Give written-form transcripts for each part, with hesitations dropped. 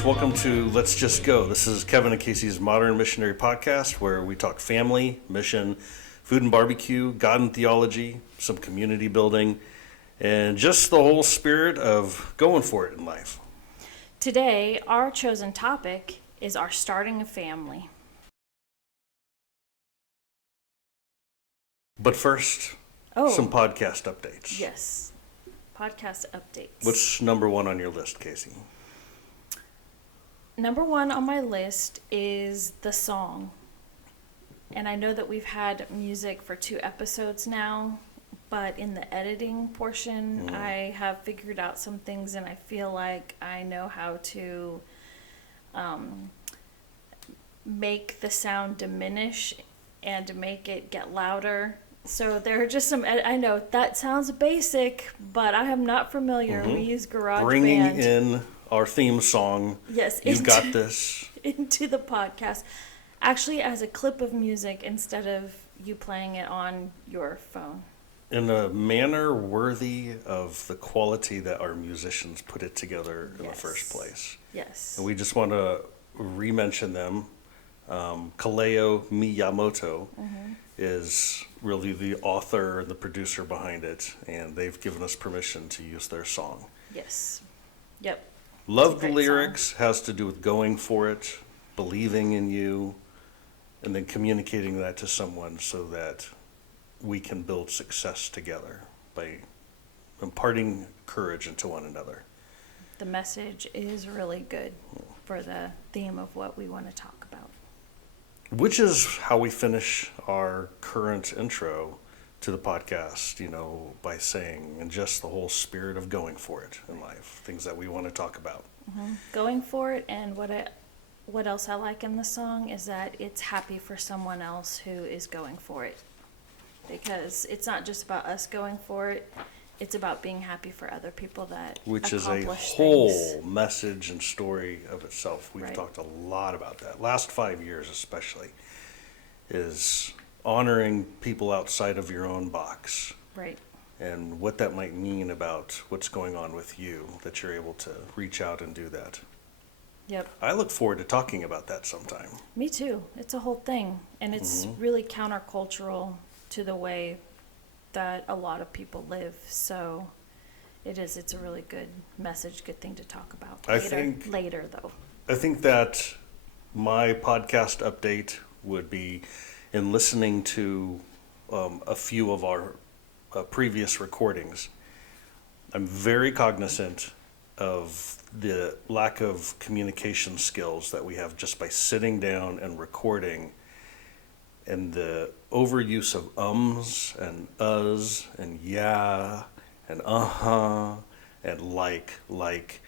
folks. Welcome to Let's Just Go. This is Kevin and Casey's Modern Missionary Podcast, where we talk family, mission, food and barbecue, God and theology, some community building, and just the whole spirit of going for it in life. Today, our chosen topic is our starting a family. But first, some podcast updates. Yes, podcast updates. What's number one on your list, Casey? Number one on my list is the song. And I know that we've had music for 2 episodes now, but in the editing portion, I have figured out some things, and I feel like I know how to make the sound diminish and to make it get louder. So there are just some, I know that sounds basic, but I am not familiar. We use GarageBand. Bringing in our theme song. Yes. You got this. Into the podcast. Actually, as a clip of music instead of you playing it on your phone. In a manner worthy of the quality that our musicians put it together in the first place. Yes. And we just want to re-mention them. Kaleo Miyamoto is really the author and the producer behind it, and they've given us permission to use their song. Yes. Yep. Love the lyrics, has to do with going for it, believing in you, and then communicating that to someone so that we can build success together by imparting courage into one another. The message is really good for the theme of what we want to talk about. Which is how we finish our current intro to the podcast, by saying, and just the whole spirit of going for it in life, things that we want to talk about. Going for it, and what else I like in the song is that it's happy for someone else who is going for it. Because it's not just about us going for it, it's about being happy for other people that Which is a accomplish whole things. message and story of itself. We've talked a lot about that. Last 5 years especially is honoring people outside of your own box. Right. And what that might mean about what's going on with you, that you're able to reach out and do that. Yep. I look forward to talking about that sometime. Me too. It's a whole thing. And it's really countercultural to the way that a lot of people live. So it's a really good message, good thing to talk about later though. I think that my podcast update would be in listening to a few of our previous recordings. I'm very cognizant of the lack of communication skills that we have just by sitting down and recording, and the overuse of ums and uhs and yeah and uh-huh and like,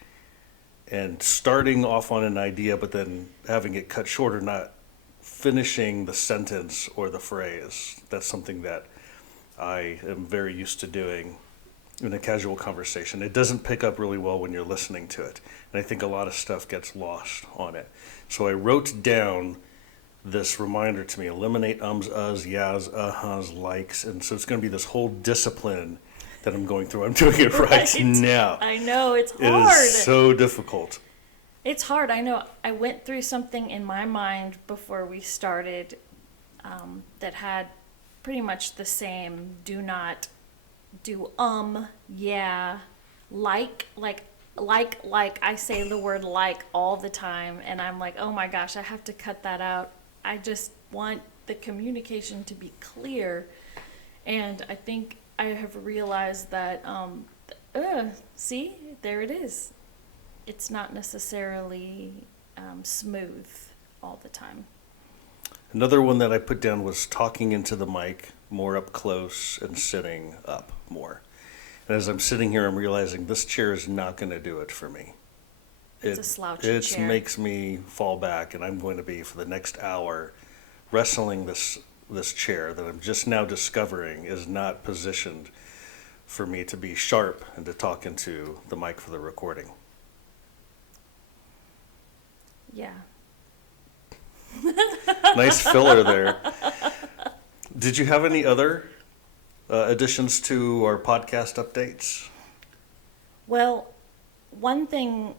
and starting off on an idea but then having it cut short or not finishing the sentence or the phrase. That's something that I am very used to doing in a casual conversation. It doesn't pick up really well when you're listening to it, and I think a lot of stuff gets lost on it. So I wrote down this reminder to me: eliminate ums, uhs, yahs, uh-huhs, likes. And so it's going to be this whole discipline that I'm going through. I'm doing it right now. I know, it's hard. It is so difficult. It's hard. I know. I went through something in my mind before we started that had pretty much the same: do not do yeah, like. I say the word like all the time, and I'm like, oh my gosh, I have to cut that out. I just want the communication to be clear. And I think I have realized that, see, there it is. It's not necessarily smooth all the time. Another one that I put down was talking into the mic more up close and sitting up more. And as I'm sitting here, I'm realizing this chair is not going to do it for me. It's a slouchy chair. It makes me fall back, and I'm going to be, for the next hour, wrestling this chair that I'm just now discovering is not positioned for me to be sharp and to talk into the mic for the recording. Yeah. Nice filler there. Did you have any other additions to our podcast updates? Well, one thing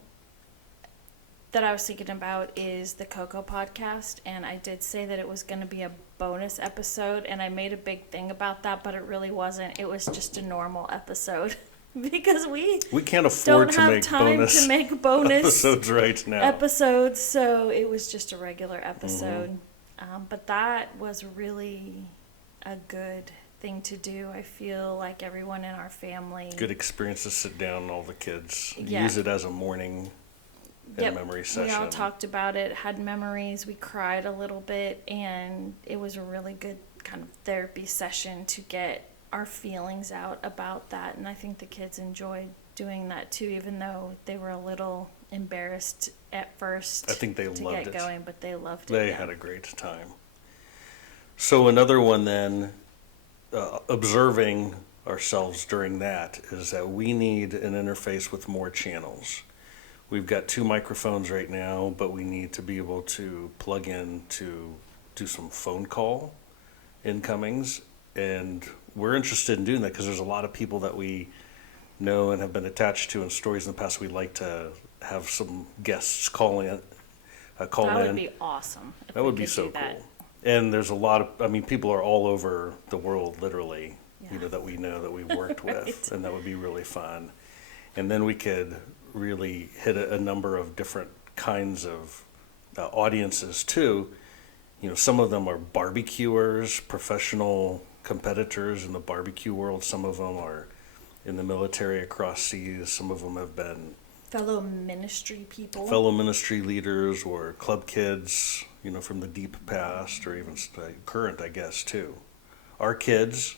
that I was thinking about is the Coco podcast, and I did say that it was going to be a bonus episode, and I made a big thing about that, but it really wasn't. It was just a normal episode because we can't afford don't to have make time bonus to make bonus episodes right now. episodes, so it was just a regular episode. But that was really a good thing to do. I feel like everyone in our family. Good experience to sit down and all the kids Yeah. use it as a morning and memory session. We all talked about it, had memories, we cried a little bit, and it was a really good kind of therapy session to get our feelings out about that. And I think the kids enjoyed doing that too, even though they were a little embarrassed at first. I think they to loved get it. going, but they loved it. They yeah. had a great time. So another one then, observing ourselves during that, is that we need an interface with more channels. We've got 2 microphones right now, but we need to be able to plug in to do some phone call incomings. And we're interested in doing that because there's a lot of people that we know and have been attached to in stories in the past. We'd like to have some guests call in. That would be awesome. If That we would be could so do that. cool. And there's a lot of, people are all over the world, literally, Yeah. that we know, that we've worked Right. with, and that would be really fun. And then we could really hit a number of different kinds of audiences too. Some of them are barbecuers, professional competitors in the barbecue world. Some of them are in the military across seas. Some of them have been Fellow ministry people. fellow ministry leaders or club kids, from the deep past, or even current, I guess, too. Our kids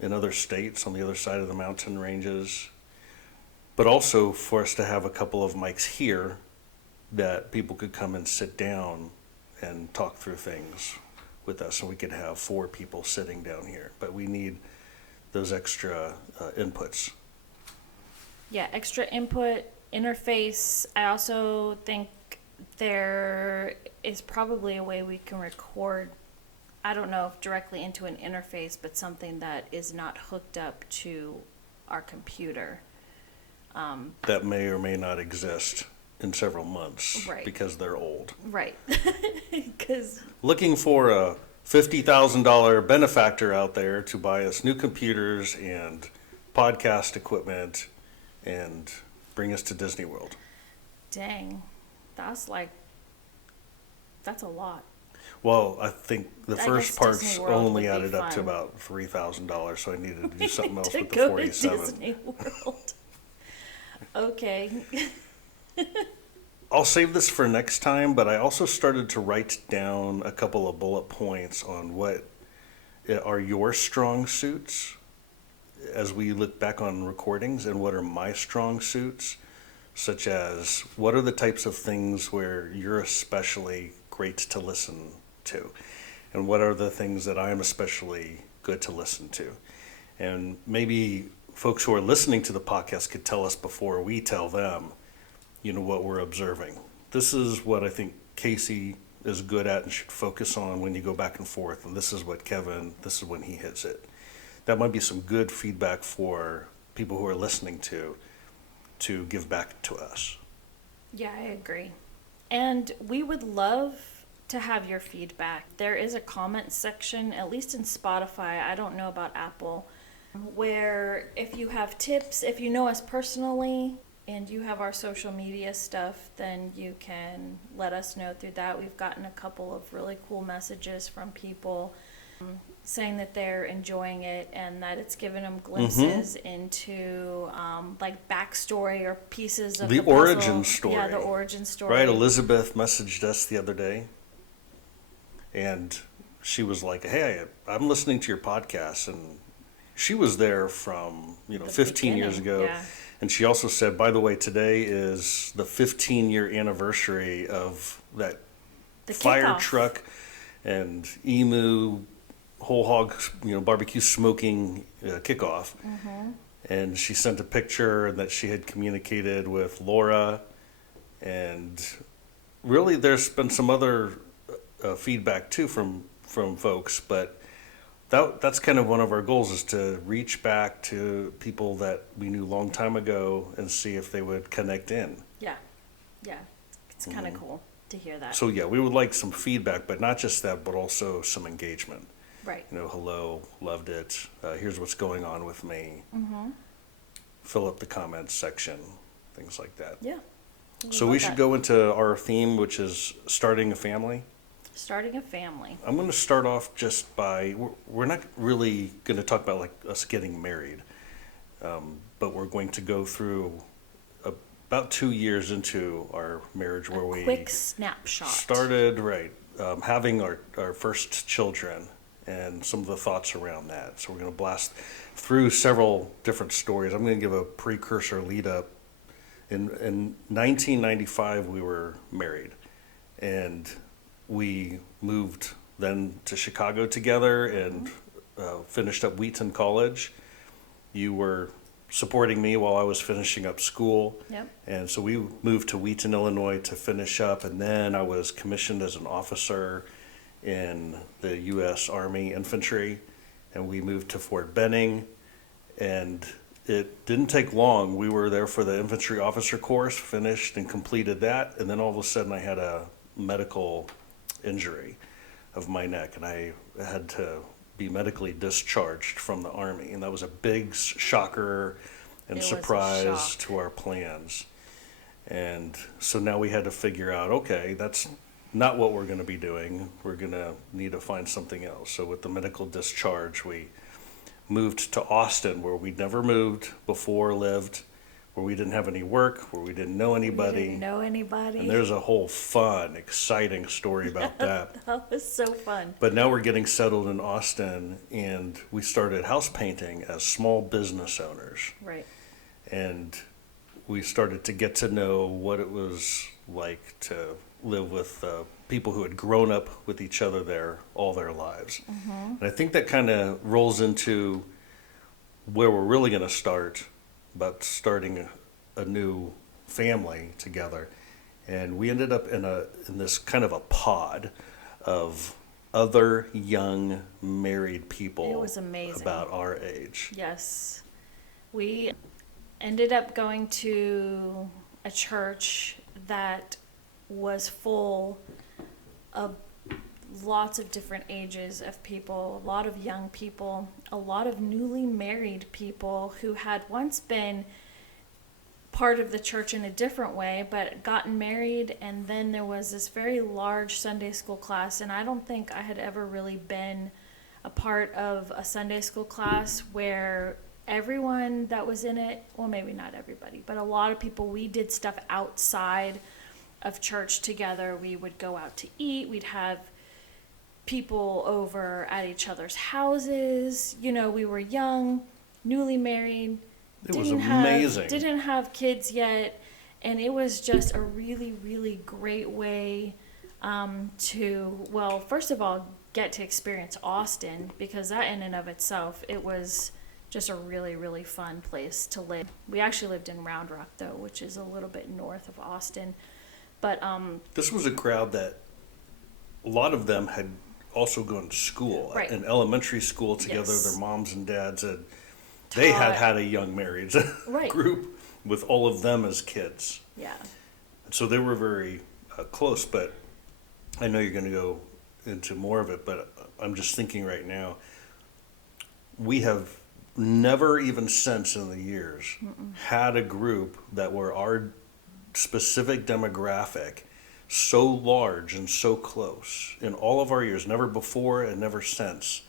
in other states on the other side of the mountain ranges. But also for us to have a couple of mics here that people could come and sit down and talk through things with us. So we could have 4 people sitting down here. But we need those extra inputs. Yeah, extra input, interface. I also think there is probably a way we can record, I don't know if directly into an interface, but something that is not hooked up to our computer. That may or may not exist in several months. Right. Because they're old. Right. Because Looking for a $50,000 benefactor out there to buy us new computers and podcast equipment and bring us to Disney World. dang, that's a lot. Well, I think the I first guess part's Disney World only would be added up to fun. about $3,000, so I needed to do something else To with the go 47. to Disney World. Okay. I'll save this for next time, but I also started to write down a couple of bullet points on what are your strong suits as we look back on recordings, and what are my strong suits, such as what are the types of things where you're especially great to listen to, and what are the things that I'm especially good to listen to. And maybe folks who are listening to the podcast could tell us before we tell them, what we're observing. This is what I think Casey is good at and should focus on when you go back and forth. And this is what Kevin, this is when he hits it. That might be some good feedback for people who are listening to give back to us. Yeah, I agree. And we would love to have your feedback. There is a comment section, at least in Spotify, I don't know about Apple, where if you have tips, if you know us personally, and you have our social media stuff, then you can let us know through that. We've gotten a couple of really cool messages from people saying that they're enjoying it and that it's given them glimpses into like backstory or pieces of The puzzle. origin story. Yeah, the origin story. Right, Elizabeth messaged us the other day, and she was like, "Hey, I'm listening to your podcast," and she was there from 15 years beginning, ago. yeah. And she also said, by the way, today is the 15-year anniversary of that The fire kickoff. truck and emu whole hog barbecue smoking kickoff. Mm-hmm. And she sent a picture that she had communicated with Laura, and really there's been some other feedback too from folks, but that's kind of one of our goals, is to reach back to people that we knew a long time ago and see if they would connect in. Yeah, yeah. it's kind of cool to hear that. So yeah, we would like some feedback, but not just that, but also some engagement. Right. Hello, loved it. Here's what's going on with me. Mm-hmm. Fill up the comments section, things like that. Yeah. So we should go into our theme, which is starting a family. Starting a family. I'm going to start off just by, we're not really going to talk about like us getting married, but we're going to go through about 2 years into our marriage where we Quick snapshot. started, right, having our first children and some of the thoughts around that. So we're going to blast through several different stories. I'm going to give a precursor lead up. In 1995, we were married, and we moved then to Chicago together and finished up Wheaton College. You were supporting me while I was finishing up school. Yep. And so we moved to Wheaton, Illinois to finish up, and then I was commissioned as an officer in the U.S. Army Infantry, and we moved to Fort Benning, and it didn't take long. We were there for the infantry officer course, finished and completed that, and then all of a sudden I had a medical injury of my neck, and I had to be medically discharged from the Army, and that was a big shocker and It was a surprise shock. to our plans. And so now we had to figure out, okay, that's not what we're going to be doing. We're going to need to find something else. So with the medical discharge, we moved to Austin, where we'd never moved before, lived, where we didn't have any work, where we didn't know We anybody. didn't know anybody. And there's a whole fun, exciting story about that. That was so fun. But now we're getting settled in Austin, and we started house painting as small business owners. Right. And we started to get to know what it was like to live with people who had grown up with each other there all their lives. Mm-hmm. And I think that kind of rolls into where we're really going to start, about starting a new family together. And we ended up in this kind of a pod of other young married people. It was amazing. About our age. Yes. We ended up going to a church that was full of lots of different ages of people, a lot of young people, a lot of newly married people who had once been part of the church in a different way, but gotten married. And then there was this very large Sunday school class, and I don't think I had ever really been a part of a Sunday school class where everyone that was in it, well, maybe not everybody, but a lot of people, we did stuff outside of church together. We would go out to eat. We'd have people over at each other's houses. We were young, newly married. It was amazing. Didn't have kids yet. And it was just a really, really great way to, well, first of all, get to experience Austin, because that in and of itself, it was just a really, really fun place to live. We actually lived in Round Rock, though, which is a little bit north of Austin. But this was a crowd that a lot of them had also gone to school, Right. in elementary school together. Yes. Their moms and dads they had had a young married Right. group with all of them as kids. yeah, So they were very close, but I know you're going to go into more of it, but I'm just thinking right now, we have never even since in the years had a group that were our specific demographic so large and so close in all of our years, never before and never since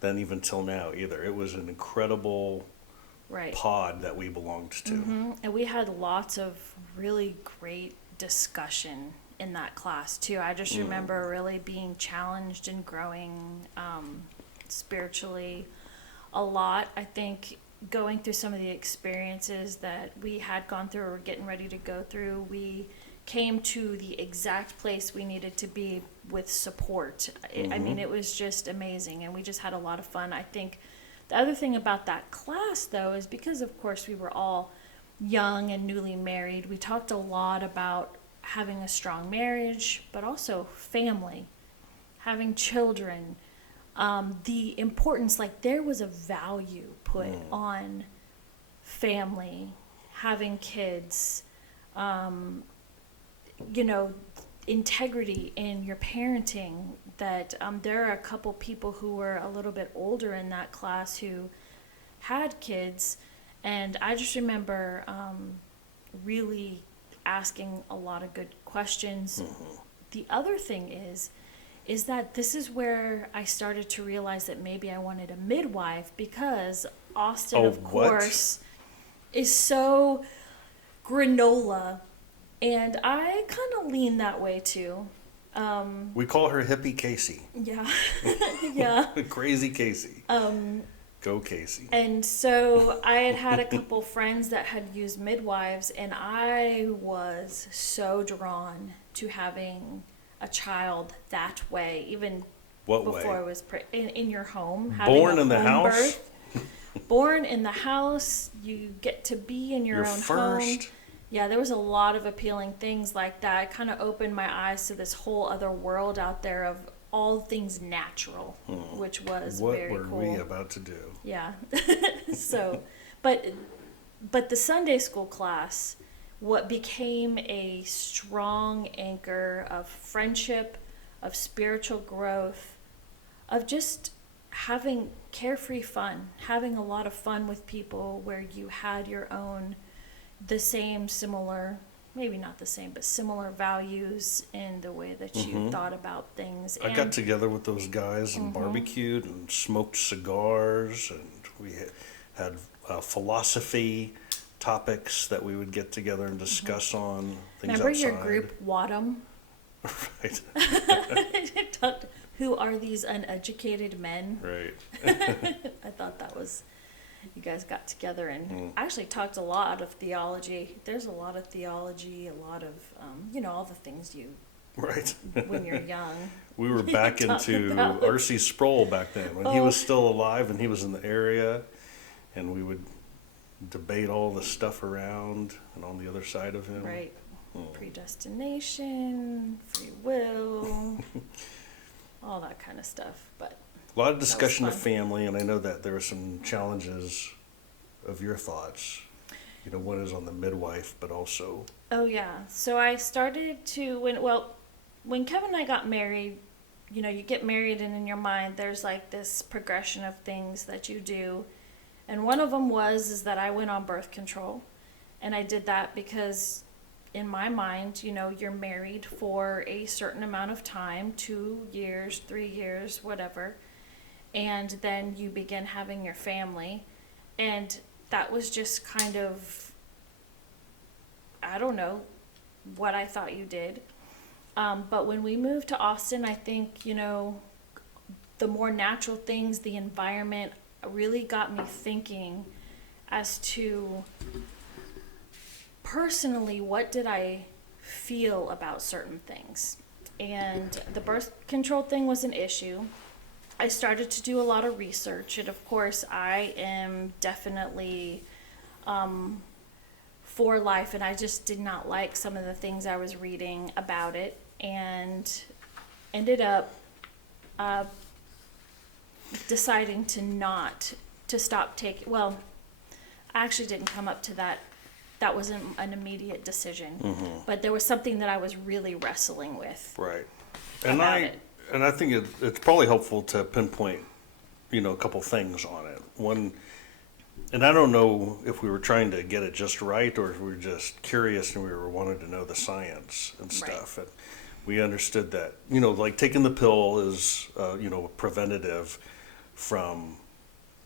then, even till now either. It was an incredible right. pod that we belonged to. And we had lots of really great discussion in that class too. I just remember really being challenged and growing spiritually a lot. I think going through some of the experiences that we had gone through or were getting ready to go through, we came to the exact place we needed to be with support. I mean, it was just amazing, and we just had a lot of fun. I think the other thing about that class, though, is because, of course, we were all young and newly married, we talked a lot about having a strong marriage, but also family, having children, the importance, like there was a value put on family, having kids. you know, integrity in your parenting. That there are a couple people who were a little bit older in that class who had kids, and I just remember really asking a lot of good questions. The other thing is that this is where I started to realize that maybe I wanted a midwife, because Austin, of course, is so granola, and I kind of lean that way too. We call her Hippie Casey. Yeah, yeah. Crazy Casey. Go Casey. And so I had a couple friends that had used midwives, and I was so drawn to having a child that way, even What before way? I was in your home. Born having a in the home house? birth. Born in the house, you get to be in your own home. First. Yeah, there was a lot of appealing things like that. It kind of opened my eyes to this whole other world out there of all things natural, which was very cool. What were we about to do? Yeah. So, but the Sunday school class, what became a strong anchor of friendship, of spiritual growth, of just having carefree fun, having a lot of fun with people where you had your own, the same, similar, maybe not the same, but similar values in the way that you thought about things. I got together with those guys and barbecued and smoked cigars, and we had philosophy topics that we would get together and discuss on things Remember outside. your group, Wadham? Right. Who are these uneducated men? Right. I thought that was, you guys got together and actually talked a lot of theology. There's a lot of theology, a lot of, all the things you, Right. when you're young. We were back into about. R.C. Sproul back then when he was still alive and he was in the area, and we would debate all the stuff around and on the other side of him. Right. Predestination, free will, all that kind of stuff. But A lot of discussion of fun. family, and I know that there were some challenges of your thoughts. One is on the midwife, but also. Oh yeah. So I started to when Kevin and I got married, you get married and in your mind there's like this progression of things that you do. And one of them is that I went on birth control. And I did that because in my mind, you're married for a certain amount of time, 2 years, 3 years, whatever. And then you begin having your family. And that was just kind of, I don't know what I thought you did. But when we moved to Austin, I think, the more natural things, the environment really got me thinking as to personally, what did I feel about certain things? And the birth control thing was an issue. I started to do a lot of research, and of course, I am definitely for life, and I just did not like some of the things I was reading about it, and ended up deciding to stop taking. Well, I actually didn't come up to that. That wasn't an immediate decision, but there was something that I was really wrestling with. Right. About it. And I think it's probably helpful to pinpoint, a couple things on it. One, and I don't know if we were trying to get it just right or if we were just curious and we were wanting to know the science and stuff. Right. And we understood that, like taking the pill is, preventative from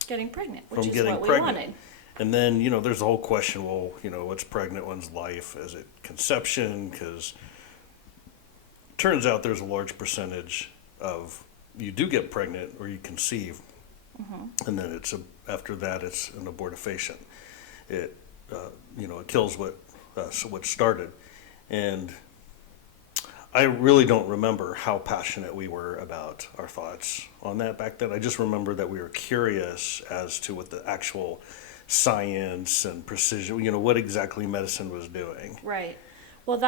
Getting pregnant, which is getting what we pregnant. wanted. And then, there's the whole question, well, what's pregnant one's life? Is it conception? Because turns out there's a large percentage of you do get pregnant or you conceive, and then after that it's an abortifacient. It it kills what started, and I really don't remember how passionate we were about our thoughts on that back then. I just remember that we were curious as to what the actual science and precision, what exactly medicine was doing. Right. Well,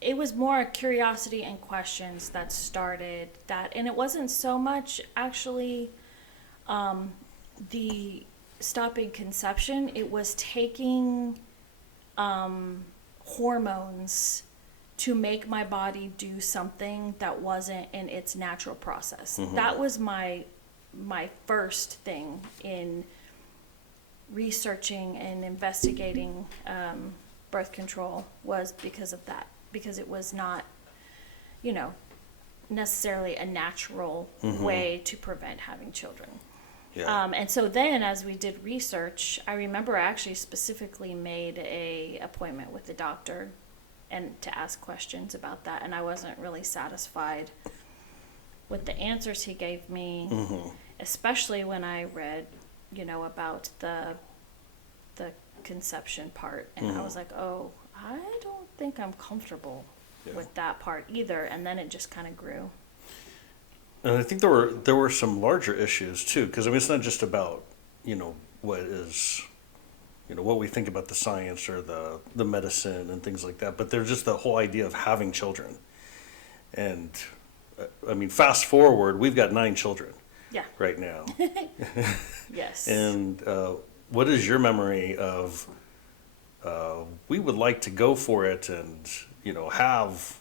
it was more curiosity and questions that started that. And it wasn't so much actually the stopping conception. It was taking hormones to make my body do something that wasn't in its natural process. That was my first thing in researching and investigating birth control, was because of that, because it was not, necessarily a natural way to prevent having children. Yeah. And so then, as we did research, I remember I actually specifically made a appointment with the doctor and to ask questions about that, and I wasn't really satisfied with the answers he gave me, especially when I read, about the conception part, and I was like, oh, I don't think I'm comfortable with that part either. And then it just kind of grew. And I think there were some larger issues too, because I mean, it's not just about what is what we think about the science or the medicine and things like that, but there's just the whole idea of having children. And I mean, fast forward, we've got 9 children. Yeah. Right now. Yes. And what is your memory of? We would like to go for it and have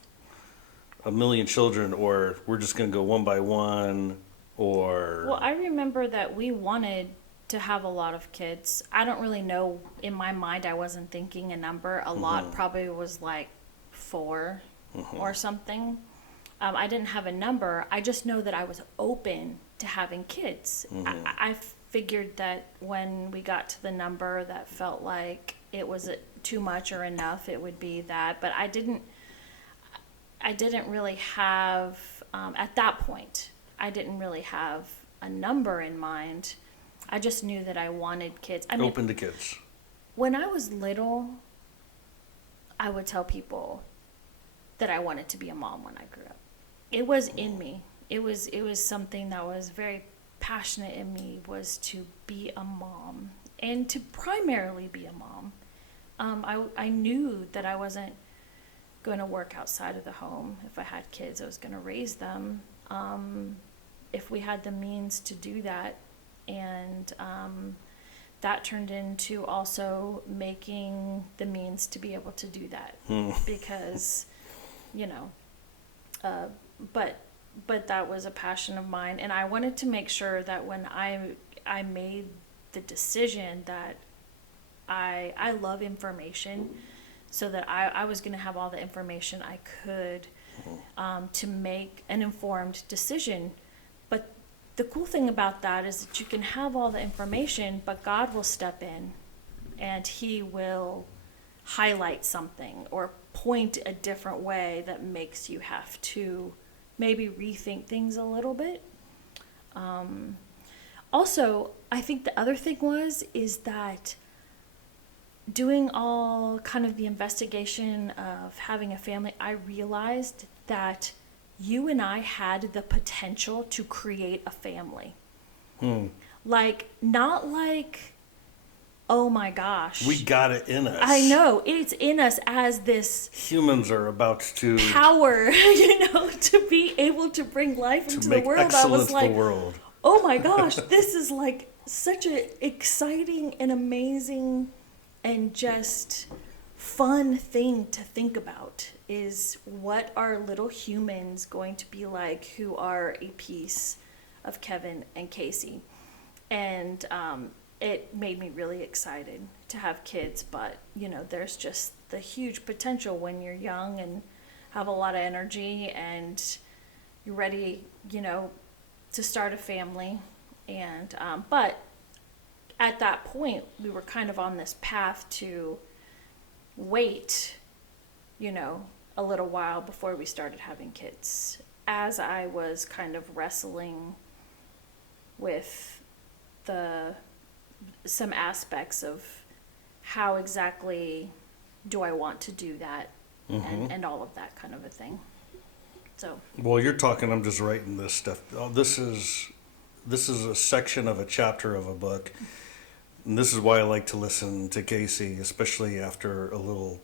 1 million children, or we're just going to go one by one, or... Well, I remember that we wanted to have a lot of kids. I don't really know. In my mind, I wasn't thinking a number. A lot probably was like 4 or something. I didn't have a number. I just know that I was open to having kids. I figured that when we got to the number that felt like it was too much or enough, it would be that. But I didn't really have, at that point, I didn't really have a number in mind. I just knew that I wanted kids. I mean, open to kids. When I was little, I would tell people that I wanted to be a mom when I grew up. It was in me. It was something that was very passionate in me, was to be a mom, and to primarily be a mom. I knew that I wasn't going to work outside of the home. If I had kids, I was going to raise them. If we had the means to do that. And that turned into also making the means to be able to do that. Because, but that was a passion of mine. And I wanted to make sure that when I made the decision that I love information, so that I was going to have all the information I could to make an informed decision. But the cool thing about that is that you can have all the information, but God will step in and He will highlight something or point a different way that makes you have to maybe rethink things a little bit. Also, I think the other thing is that doing all kind of the investigation of having a family, I realized that you and I had the potential to create a family. Like, not like, oh my gosh. We got it in us. I know. It's in us as this... Humans are about to... power, to be able to bring life into the world. I was like, oh my gosh, this is like such an exciting and amazing and just fun thing to think about, is what are little humans going to be like who are a piece of Kevin and Casey. And it made me really excited to have kids, but there's just the huge potential when you're young and have a lot of energy and you're ready to start a family. And but at that point, we were kind of on this path to wait, a little while before we started having kids, as I was kind of wrestling with some aspects of how exactly do I want to do that, and all of that kind of a thing. So. Well, you're talking, I'm just writing this stuff. Oh, this is a section of a chapter of a book. And this is why I like to listen to Casey, especially after a little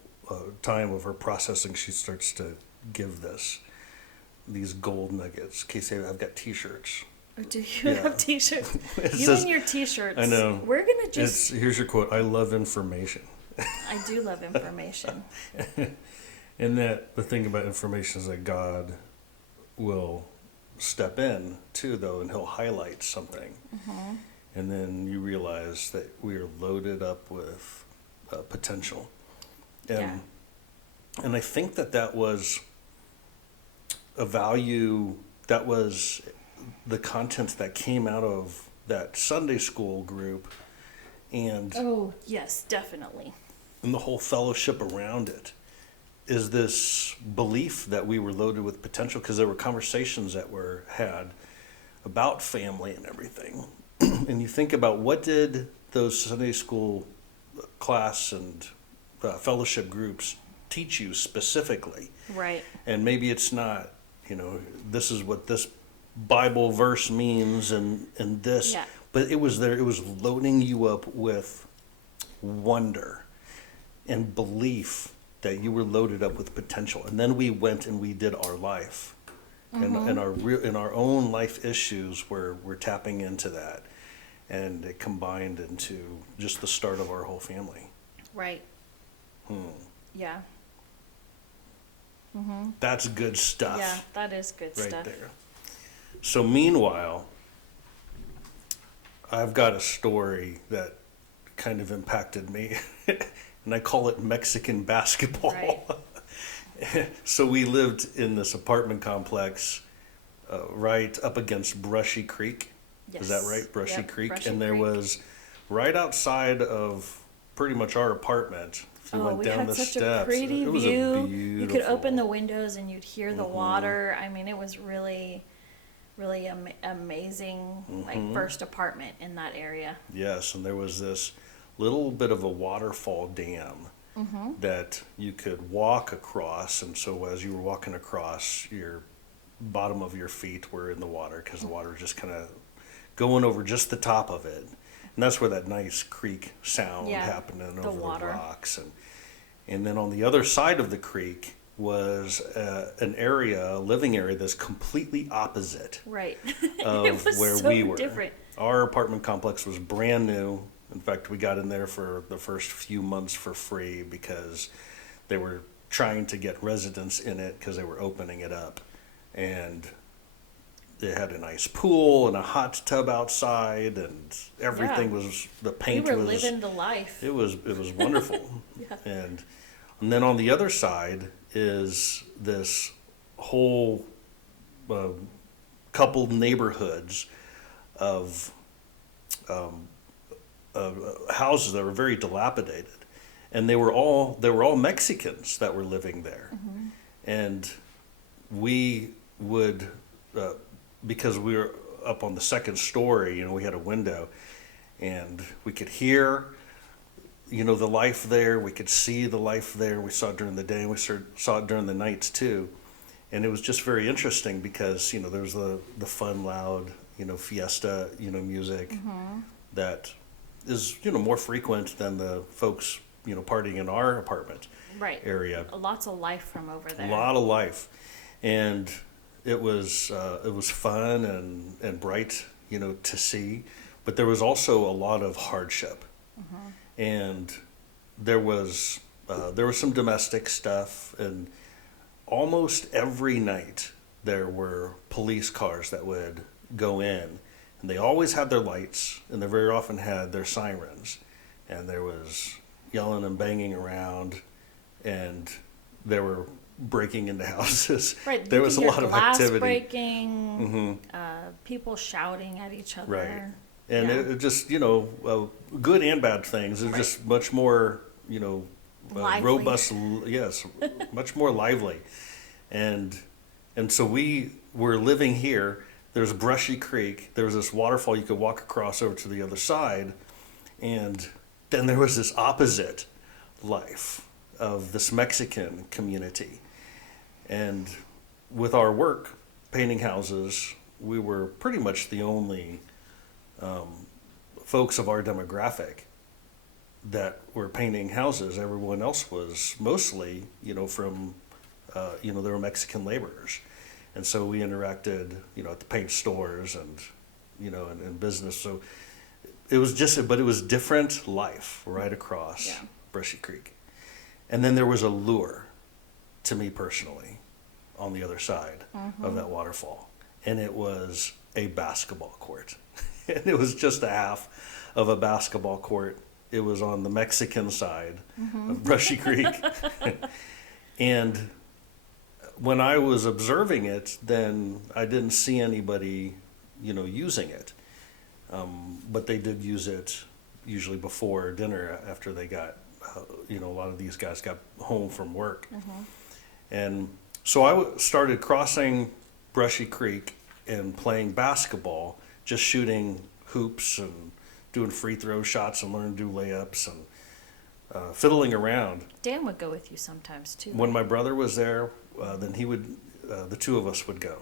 time of her processing. She starts to give these gold nuggets. Casey, I've got T-shirts. Oh, do you have T-shirts? You says, and your T-shirts. I know. We're gonna just. Here's your quote. I love information. I do love information. And that the thing about information is that God will step in too, though, and He'll highlight something. And then you realize that we are loaded up with potential. And, and I think that was a value, that was the content that came out of that Sunday school group and, Oh, yes, definitely. and the whole fellowship around it is this belief that we were loaded with potential because there were conversations that were had about family and everything. And you think about what did those Sunday school class and fellowship groups teach you specifically? Right. And maybe it's not, this is what this Bible verse means and this, Yeah. but it was there, it was loading you up with wonder and belief that you were loaded up with potential. And then we went and we did our life. And in our own life issues, we're tapping into that. And it combined into just the start of our whole family. Right. Yeah. That's good stuff. Yeah, that is good right stuff. there. So meanwhile, I've got a story that kind of impacted me, and I call it Mexican basketball. Right. So we lived in this apartment complex right up against Brushy Creek. Yes. Is that right? Brushy Yep, Creek. Brushy And there Creek. was right outside of pretty much our apartment. If you went we down had the such steps, a pretty it was view. a You could beautiful. open the windows and you'd hear the water. I mean, it was really, really amazing, like first apartment in that area. Yes, and there was this little bit of a waterfall dam that you could walk across, and so as you were walking across, your bottom of your feet were in the water because the water was just kind of going over just the top of it. And that's where that nice creek sound Yeah, happened and the over water. the rocks. And then on the other side of the creek was an area, a living area that's completely opposite Right. of It was where so we were. different. Our apartment complex was brand new. In fact, we got in there for the first few months for free because they were trying to get residents in it because they were opening it up. And it had a nice pool and a hot tub outside, and everything Yeah. was, the We paint were was, living the life. it was wonderful. Yeah. And then on the other side is this whole couple neighborhoods of houses that were very dilapidated, and they were all Mexicans that were living there, and we would because we were up on the second story, we had a window, and we could hear the life there. We could see the life there. We saw it during the day, and we saw it during the nights too. And it was just very interesting because, there was the fun, loud, fiesta, music that is, more frequent than the folks, partying in our apartment Right. area. Lots of life from over there. A lot of life. And it was fun and bright, to see. But there was also a lot of hardship. And there was some domestic stuff, and almost every night there were police cars that would go in, and they always had their lights, and they very often had their sirens, and there was yelling and banging around, and they were breaking into houses. Right. There you was could a hear lot of glass activity. breaking, people shouting at each other. Right. And Yeah. it just, good and bad things. It's Right. just much more, Lively. robust, yes, much more lively. And so we were living here. There's Brushy Creek. There was this waterfall you could walk across over to the other side. And then there was this opposite life of this Mexican community. And with our work, painting houses, we were pretty much the only folks of our demographic that were painting houses. Everyone else was mostly, from, they were Mexican laborers. And so we interacted, at the paint stores and, in business. So it was but it was different life right across Yeah. Brushy Creek. And then there was a lure to me personally on the other side of that waterfall. And it was a basketball court. And it was just a half of a basketball court. It was on the Mexican side of Brushy Creek. And when I was observing it, then I didn't see anybody, using it. But they did use it usually before dinner after they got, a lot of these guys got home from work. And so I started crossing Brushy Creek and playing basketball, just shooting hoops and doing free throw shots and learning to do layups and fiddling around. Dan would go with you sometimes too. When my brother was there, then he would, the two of us would go.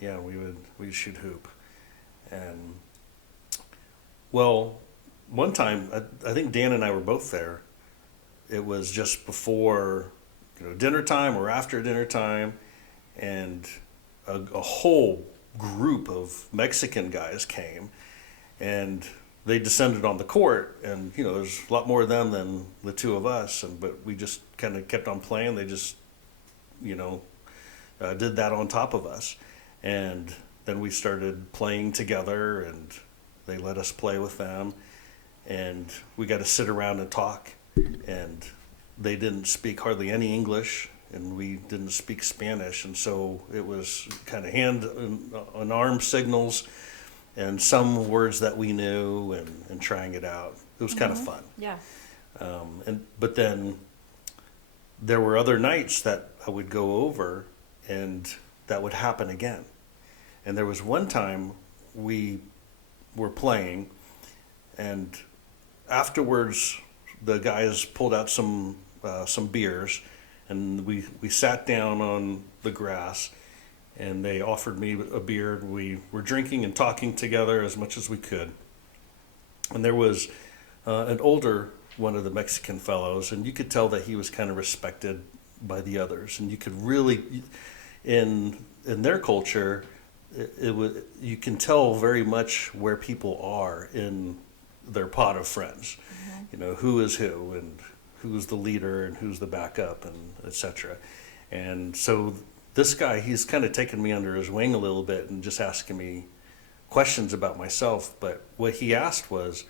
Yeah, we'd shoot hoop. And, well, one time, I think Dan and I were both there. It was just before, dinner time or after dinner time, and a whole group of Mexican guys came, and they descended on the court, and there's a lot more of them than the two of us, but we just kind of kept on playing. They just did that on top of us, and then we started playing together, and they let us play with them, and we got to sit around and talk, and they didn't speak hardly any English, and we didn't speak Spanish, and so it was kind of hand and arm signals and some words that we knew, and trying it out. It was kind of fun. Yeah. But then there were other nights that I would go over, and that would happen again. And there was one time we were playing, and afterwards the guys pulled out some beers, and we sat down on the grass, and they offered me a beer, and we were drinking and talking together as much as we could. And there was an older one of the Mexican fellows, and you could tell that he was kind of respected by the others, and you could really, in their culture, you can tell very much where people are in their pot of friends. Who is who, and who's the leader, and who's the backup, and etc. And so this guy, he's kind of taken me under his wing a little bit and just asking me questions about myself. But what he asked was,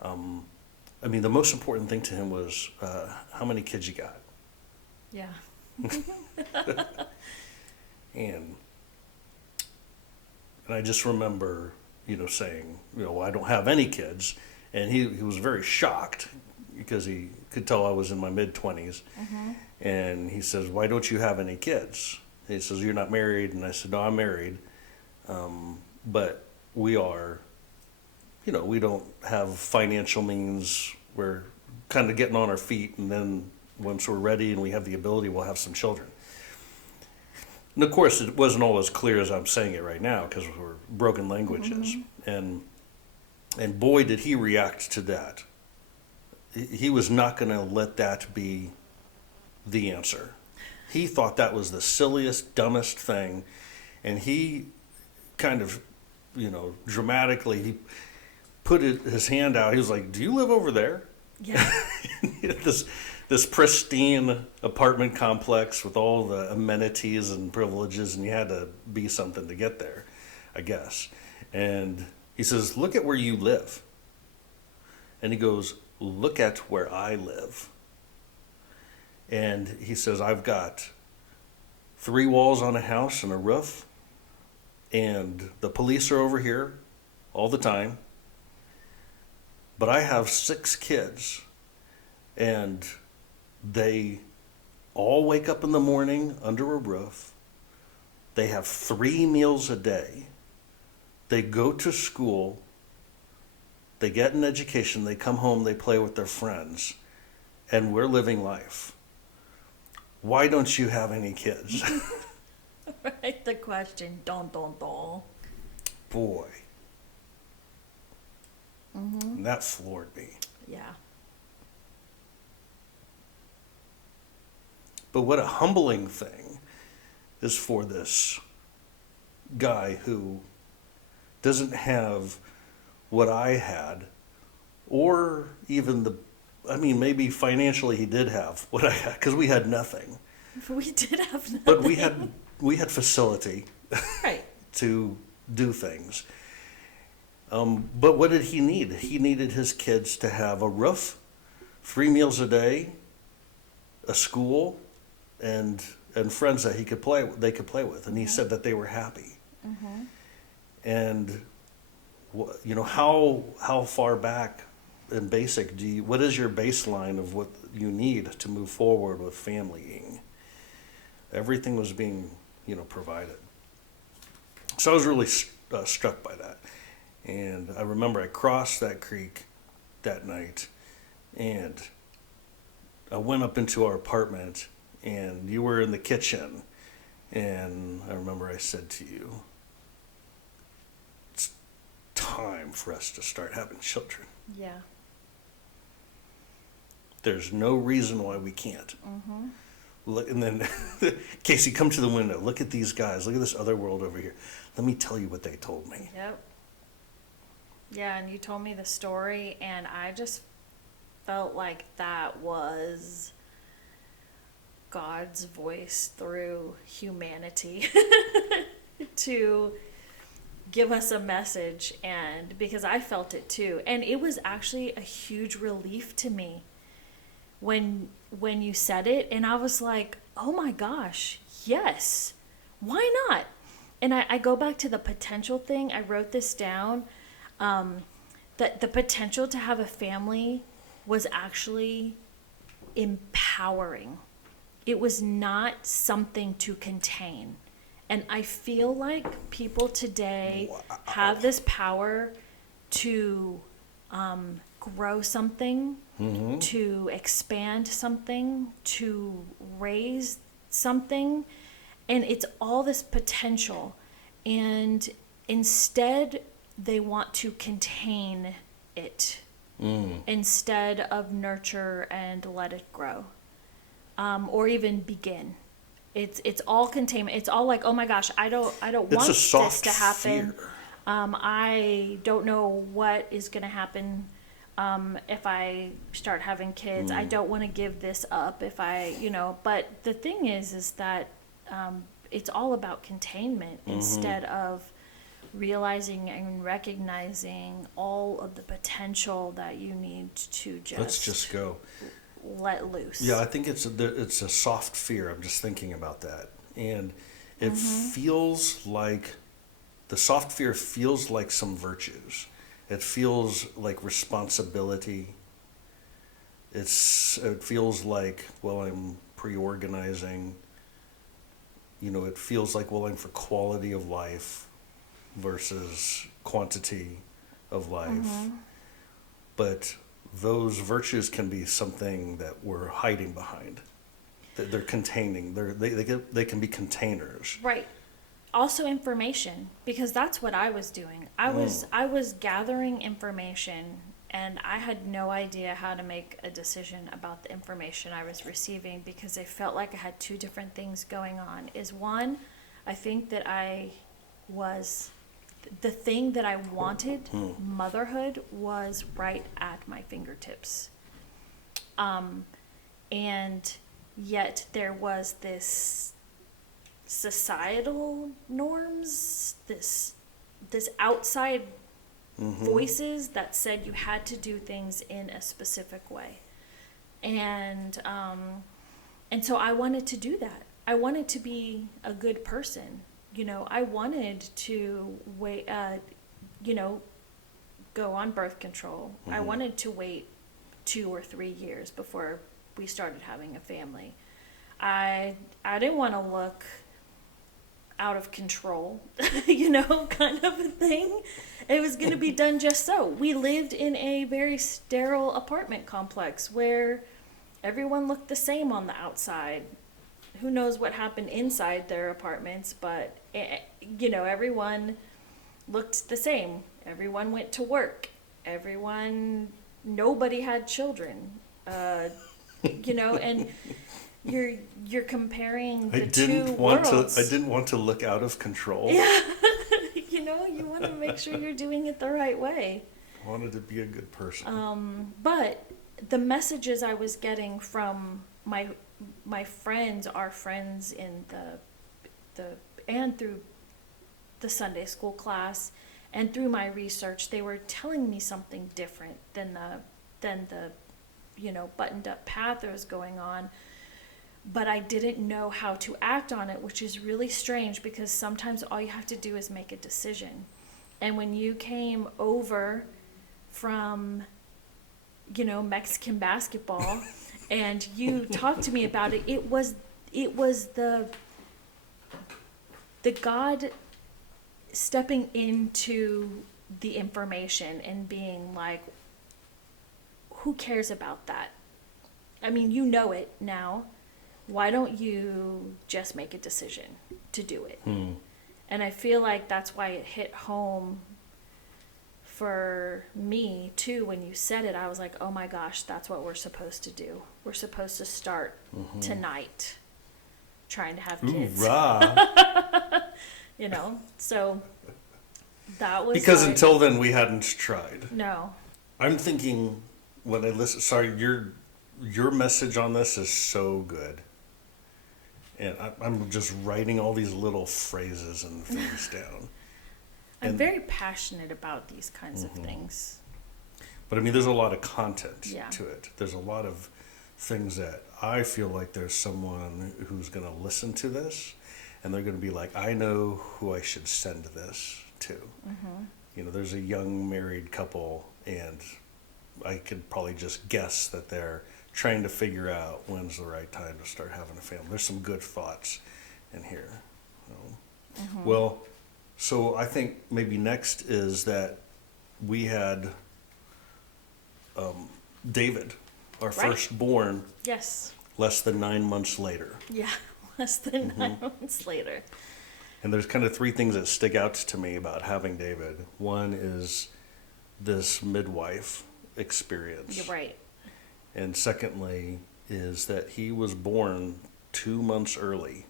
the most important thing to him was, how many kids you got? Yeah. And I just remember, saying, I don't have any kids. And he was very shocked because he could tell I was in my mid-20s. And he says, why don't you have any kids? He says, you're not married? And I said, no, I'm married. But we are, we don't have financial means. We're kind of getting on our feet. And then once we're ready and we have the ability, we'll have some children. And of course, it wasn't all as clear as I'm saying it right now because we're broken languages. And boy, did he react to that. He was not going to let that be the answer. He thought that was the silliest, dumbest thing. And he kind of, dramatically, he put his hand out. He was like, do you live over there? Yeah. This pristine apartment complex with all the amenities and privileges, and you had to be something to get there, I guess. And he says, look at where you live. And he goes, look at where I live. And he says, I've got 3 walls on a house and a roof, and the police are over here all the time. But I have 6 kids, and they all wake up in the morning under a roof. They have 3 meals a day. They go to school. They get an education. They come home. They play with their friends. And we're living life. Why don't you have any kids? Right, the question. Don. Boy. And that floored me. Yeah. But what a humbling thing is for this guy who doesn't have what I had, or even maybe financially he did have what I had, because we had nothing. We did have nothing. But we had facility Right. to do things. But what did he need? He needed his kids to have a roof, 3 meals a day, a school, and friends that they could play with. And he said that they were happy. Mm-hmm. And how far back in basic what is your baseline of what you need to move forward with familying? Everything was being provided. So I was really struck by that. And I remember I crossed that creek that night, and I went up into our apartment, and you were in the kitchen, and I remember I said to you, it's time for us to start having children. Yeah. There's no reason why we can't. Mm-hmm. Look, and then, Casey, come to the window. Look at these guys. Look at this other world over here. Let me tell you what they told me. Yep. Yeah, and you told me the story, and I just felt like that was God's voice through humanity to give us a message, and because I felt it too. And it was actually a huge relief to me when you said it, and I was like, oh my gosh, yes, why not? And I go back to the potential thing. I wrote this down, that the potential to have a family was actually empowering. It was not something to contain. And I feel like people today have this power to grow something, to expand something, to raise something. And it's all this potential. And instead, they want to contain it instead of nurture and let it grow, or even begin. It's all containment. It's all like, oh my gosh, I don't want this to happen. Fear. I don't know what is going to happen if I start having kids. I don't want to give this up if I, But the thing is that it's all about containment instead of realizing and recognizing all of the potential that you need to Let's just go. let loose. Yeah, I think it's a soft fear. I'm just thinking about that. And it feels like, the soft fear feels like some virtues. It feels like responsibility. It feels like, well, I'm pre-organizing. It feels like, well, I'm for quality of life versus quantity of life. But those virtues can be something that we're hiding behind, that they're containing. They can be containers. Right. Also information, because that's what I was doing. I was gathering information, and I had no idea how to make a decision about the information I was receiving, because I felt like I had two different things going on. One, I think that the thing that I wanted, motherhood, was right at my fingertips. And yet there was this societal norms, this outside voices that said you had to do things in a specific way. And so I wanted to do that. I wanted to be a good person. I wanted to go on birth control. I wanted to wait 2 or 3 years before we started having a family. I didn't want to look out of control, kind of a thing. It was going to be done just so. We lived in a very sterile apartment complex where everyone looked the same on the outside. Who knows what happened inside their apartments, but, everyone looked the same. Everyone went to work. Nobody had children, and you're comparing the two worlds. I didn't want to look out of control. Yeah, you want to make sure you're doing it the right way. I wanted to be a good person. But the messages I was getting from my friends, our friends in the and through the Sunday school class and through my research, they were telling me something different than the buttoned up path that was going on. But I didn't know how to act on it, which is really strange because sometimes all you have to do is make a decision. And when you came over from, Mexican basketball and you talked to me about it, it was the God stepping into the information and being like, who cares about that? I mean, you know it now. Why don't you just make a decision to do it? And I feel like that's why it hit home for me too. When you said it, I was like, oh my gosh, that's what we're supposed to do. We're supposed to start tonight trying to have kids. So that was because until then we hadn't tried. No. I'm thinking when I listen, sorry, your message on this is so good. And I'm just writing all these little phrases and things down. I'm very passionate about these kinds of things. But I mean, there's a lot of content Yeah. to it. There's a lot of things that I feel like there's someone who's going to listen to this and they're going to be like, I know who I should send this to. There's a young married couple and I could probably just guess that they're trying to figure out when's the right time to start having a family. There's some good thoughts in here. Well, so I think maybe next is that we had David, our firstborn, Yes. less than 9 months later. Yeah. Less than 9 months later. And there's kind of three things that stick out to me about having David. One is this midwife experience. You're right. And secondly is that he was born 2 months early.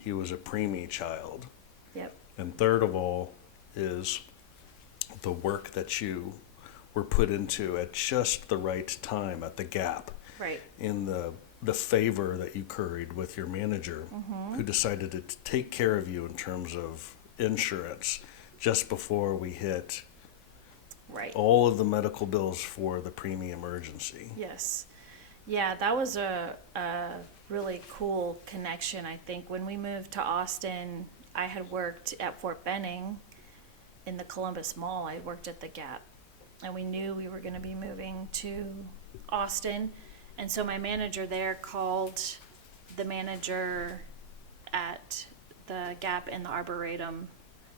He was a preemie child. Yep. And third of all is the work that you were put into at just the right time, at the gap. Right. In the favor that you curried with your manager, who decided to take care of you in terms of insurance just before we hit all of the medical bills for the preemie emergency. Yes. Yeah, that was a really cool connection, I think. When we moved to Austin, I had worked at Fort Benning in the Columbus Mall. I worked at the Gap. And we knew we were going to be moving to Austin. And so my manager there called the manager at the Gap and the Arboretum.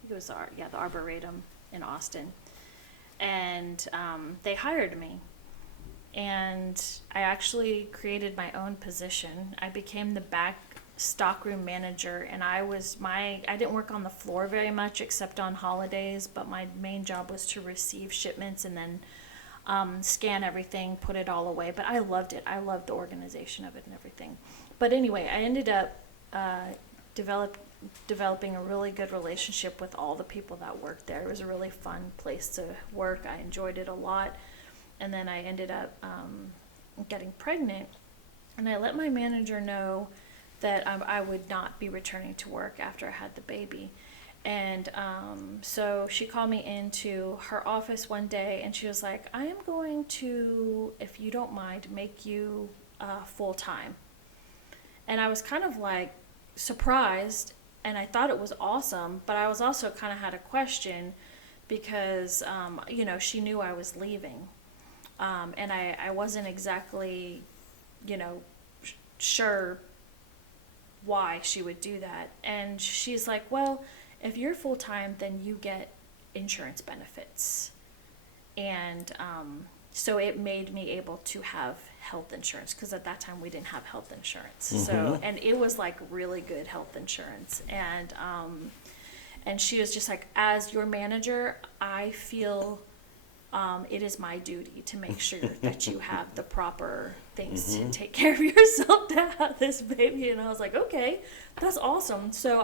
It was the Arboretum in Austin. And they hired me. And I actually created my own position. I became the back stockroom manager, and I didn't work on the floor very much except on holidays, but my main job was to receive shipments and then scan everything, put it all away. But I loved it. I loved the organization of it and everything. But anyway, I ended up developing a really good relationship with all the people that worked there. It was a really fun place to work. I enjoyed it a lot. And then I ended up getting pregnant, and I let my manager know that I would not be returning to work after I had the baby. And so she called me into her office one day, and she was like, I am going to, if you don't mind, make you full-time. And I was kind of like surprised, and I thought it was awesome, but I was also kind of had a question because, she knew I was leaving. And I wasn't exactly, sure why she would do that. And she's like, well, if you're full-time, then you get insurance benefits. And so it made me able to have health insurance, because at that time we didn't have health insurance. So, and it was like really good health insurance. And she was just like, as your manager, I feel it is my duty to make sure that you have the proper things to take care of yourself to have this baby. And I was like, okay, that's awesome. So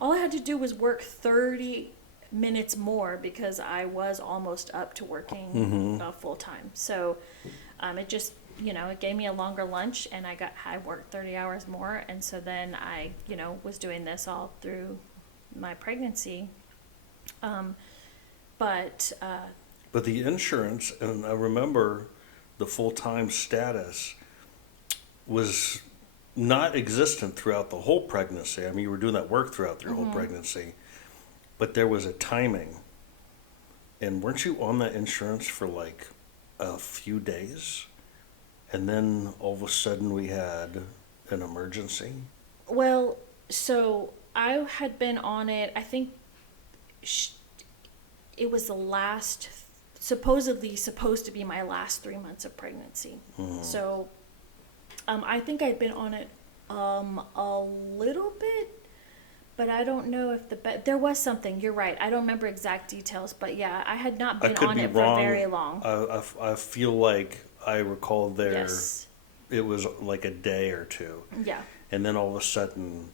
all I had to do was work 30 minutes more because I was almost up to working full time. So it just it gave me a longer lunch, and I worked 30 hours more. And so then I, was doing this all through my pregnancy. But But the insurance, and I remember the full-time status was not existent throughout the whole pregnancy. I mean, you were doing that work throughout your whole pregnancy, but there was a timing. And weren't you on that insurance for like a few days? And then all of a sudden we had an emergency? well, so I had been on it. I think it was supposedly supposed to be my last 3 months of pregnancy. So I think I'd been on it a little bit, but I don't know if there was something. You're right. I don't remember exact details, but yeah, I had not I been could on be it wrong. for very long. I feel like I recall Yes. it was like a day or two. Yeah. And then all of a sudden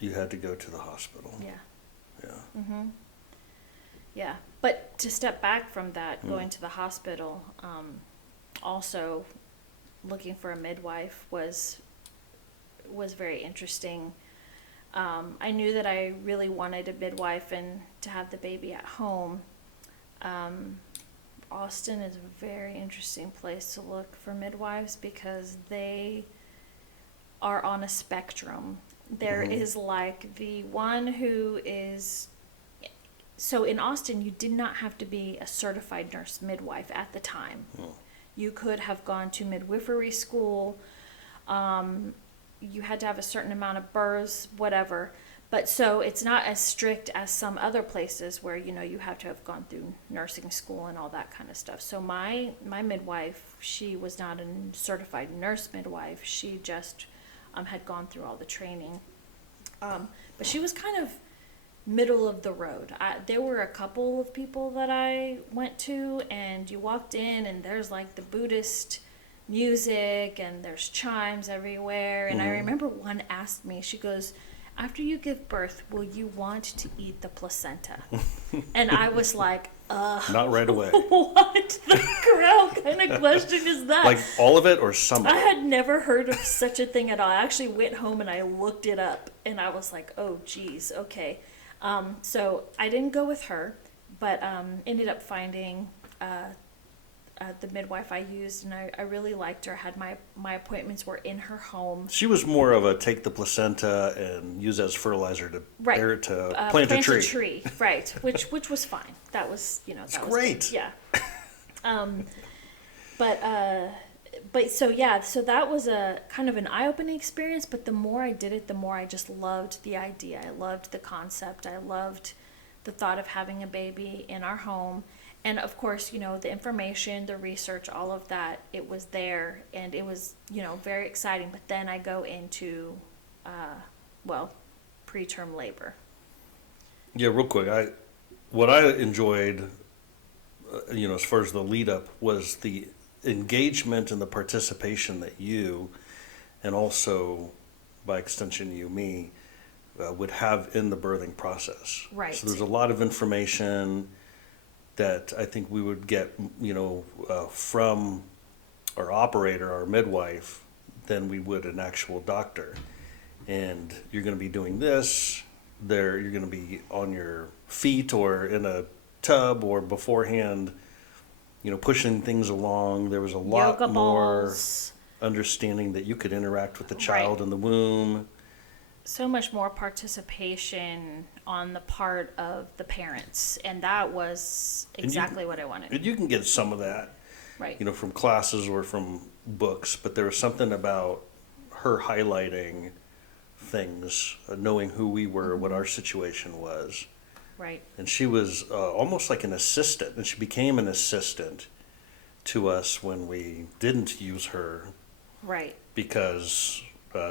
you had to go to the hospital. Yeah. Yeah. Yeah. But to step back from that, going to the hospital, also looking for a midwife was very interesting. I knew that I really wanted a midwife and to have the baby at home. Austin is a very interesting place to look for midwives because they are on a spectrum. There is like the one who is. So in Austin, you did not have to be a certified nurse midwife at the time. You could have gone to midwifery school. You had to have a certain amount of births, whatever. But so it's not as strict as some other places where, you have to have gone through nursing school and all that kind of stuff. So my midwife, she was not a certified nurse midwife. She just had gone through all the training. But she was kind of middle of the road. There were a couple of people that I went to, and you walked in and there's like the Buddhist music and there's chimes everywhere. And I remember one asked me, she goes, "After you give birth, will you want to eat the placenta?" And I was like, Not right away. what the crowd kind of question is that? Like all of it or some of I it? had never heard of such a thing at all. I actually went home and I looked it up, and I was like, oh geez, okay. So I didn't go with her, but ended up finding the midwife I used, and I really liked her. Had my appointments were in her home. She was more of a take the placenta and use as fertilizer to Right. bear it to plant a tree. Right, which was fine. That was, It's that was great. good. Yeah. But so yeah, so that was a kind of an eye-opening experience, but the more I did it, the more I just loved the idea. I loved the concept. I loved the thought of having a baby in our home. And of course, the information, the research, all of that, it was there, and it was, very exciting. But then I go into, preterm labor. Yeah, real quick. What I enjoyed, as far as the lead up, was the engagement and the participation that you, and also by extension me, would have in the birthing process. Right. So there's a lot of information that I think we would get, from our operator, our midwife, than we would an actual doctor. And you're going to be doing this. You're going to be on your feet or in a tub or beforehand, pushing things along. There was a lot Yoga more balls. understanding that you could interact with the child Right. in the womb. So much more participation on the part of the parents, and that was exactly what I wanted. And you can get some of that, Right. from classes or from books, but there was something about her highlighting things, knowing who we were, what our situation was. Right. And she was almost like an assistant, and she became an assistant to us when we didn't use her Right. because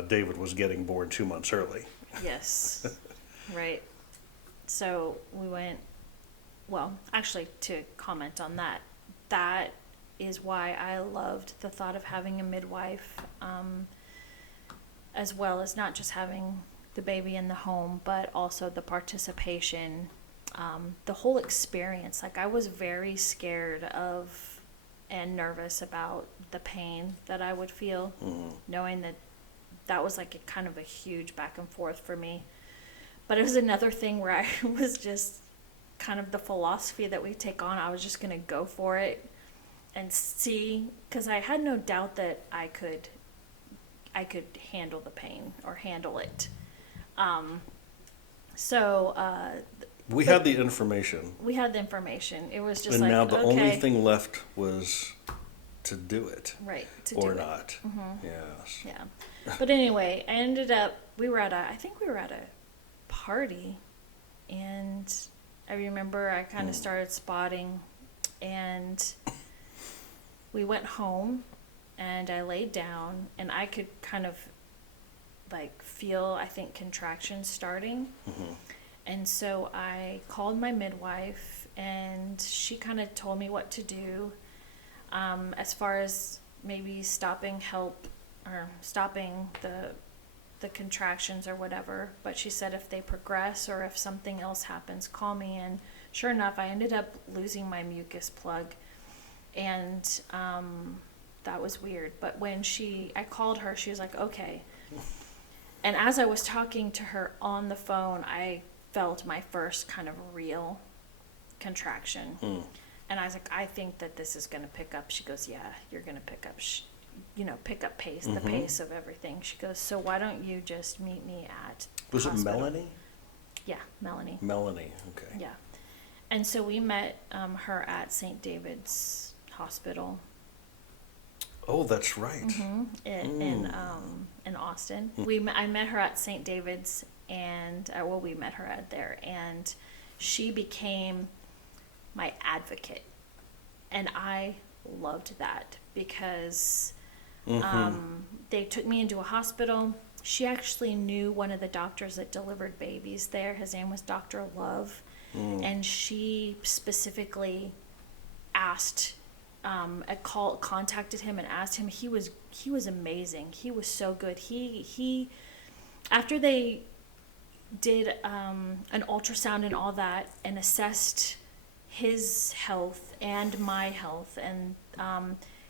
David was getting born 2 months early. Yes. Right. So we went, actually, to comment on that, that is why I loved the thought of having a midwife, as well as not just having the baby in the home, but also the participation, the whole experience. Like, I was very scared of and nervous about the pain that I would feel, knowing that that was like a kind of a huge back and forth for me. But it was another thing where I was just kind of the philosophy that we take on. I was just going to go for it and see, because I had no doubt that I could handle the pain or handle it. We had the information. We had the information. It was just And like, now the okay. only thing left was to do it. Right, to or do not. it. Mm-hmm. Yes. Yeah. But anyway, I ended up, I think we were at a party, and I remember I kind of started spotting, and we went home, and I laid down, and I could kind of like feel, I think, contractions starting. Mm-hmm. And so I called my midwife, and she kind of told me what to do, as far as maybe stopping the contractions or whatever. But she said if they progress or if something else happens, call me. And sure enough, I ended up losing my mucus plug, and that was weird. But when I called her, she was like, okay. And as I was talking to her on the phone, I felt my first kind of real contraction. And I was like, I think that this is going to pick up. She goes, yeah, you're going to pick up, pick up pace, the pace of everything. She goes, so why don't you just meet me at Was it hospital? Melanie? Yeah, Melanie. Melanie, okay. Yeah. And so we met her at St. David's Hospital. Oh, that's right. In Austin. I met her at St. David's, and we met her at there, and she became my advocate, and I loved that because they took me into a hospital. She actually knew one of the doctors that delivered babies there. His name was Dr. Love, and she specifically asked. Contacted him and asked him. He was amazing. He was so good. He after they did an ultrasound and all that and assessed his health and my health, and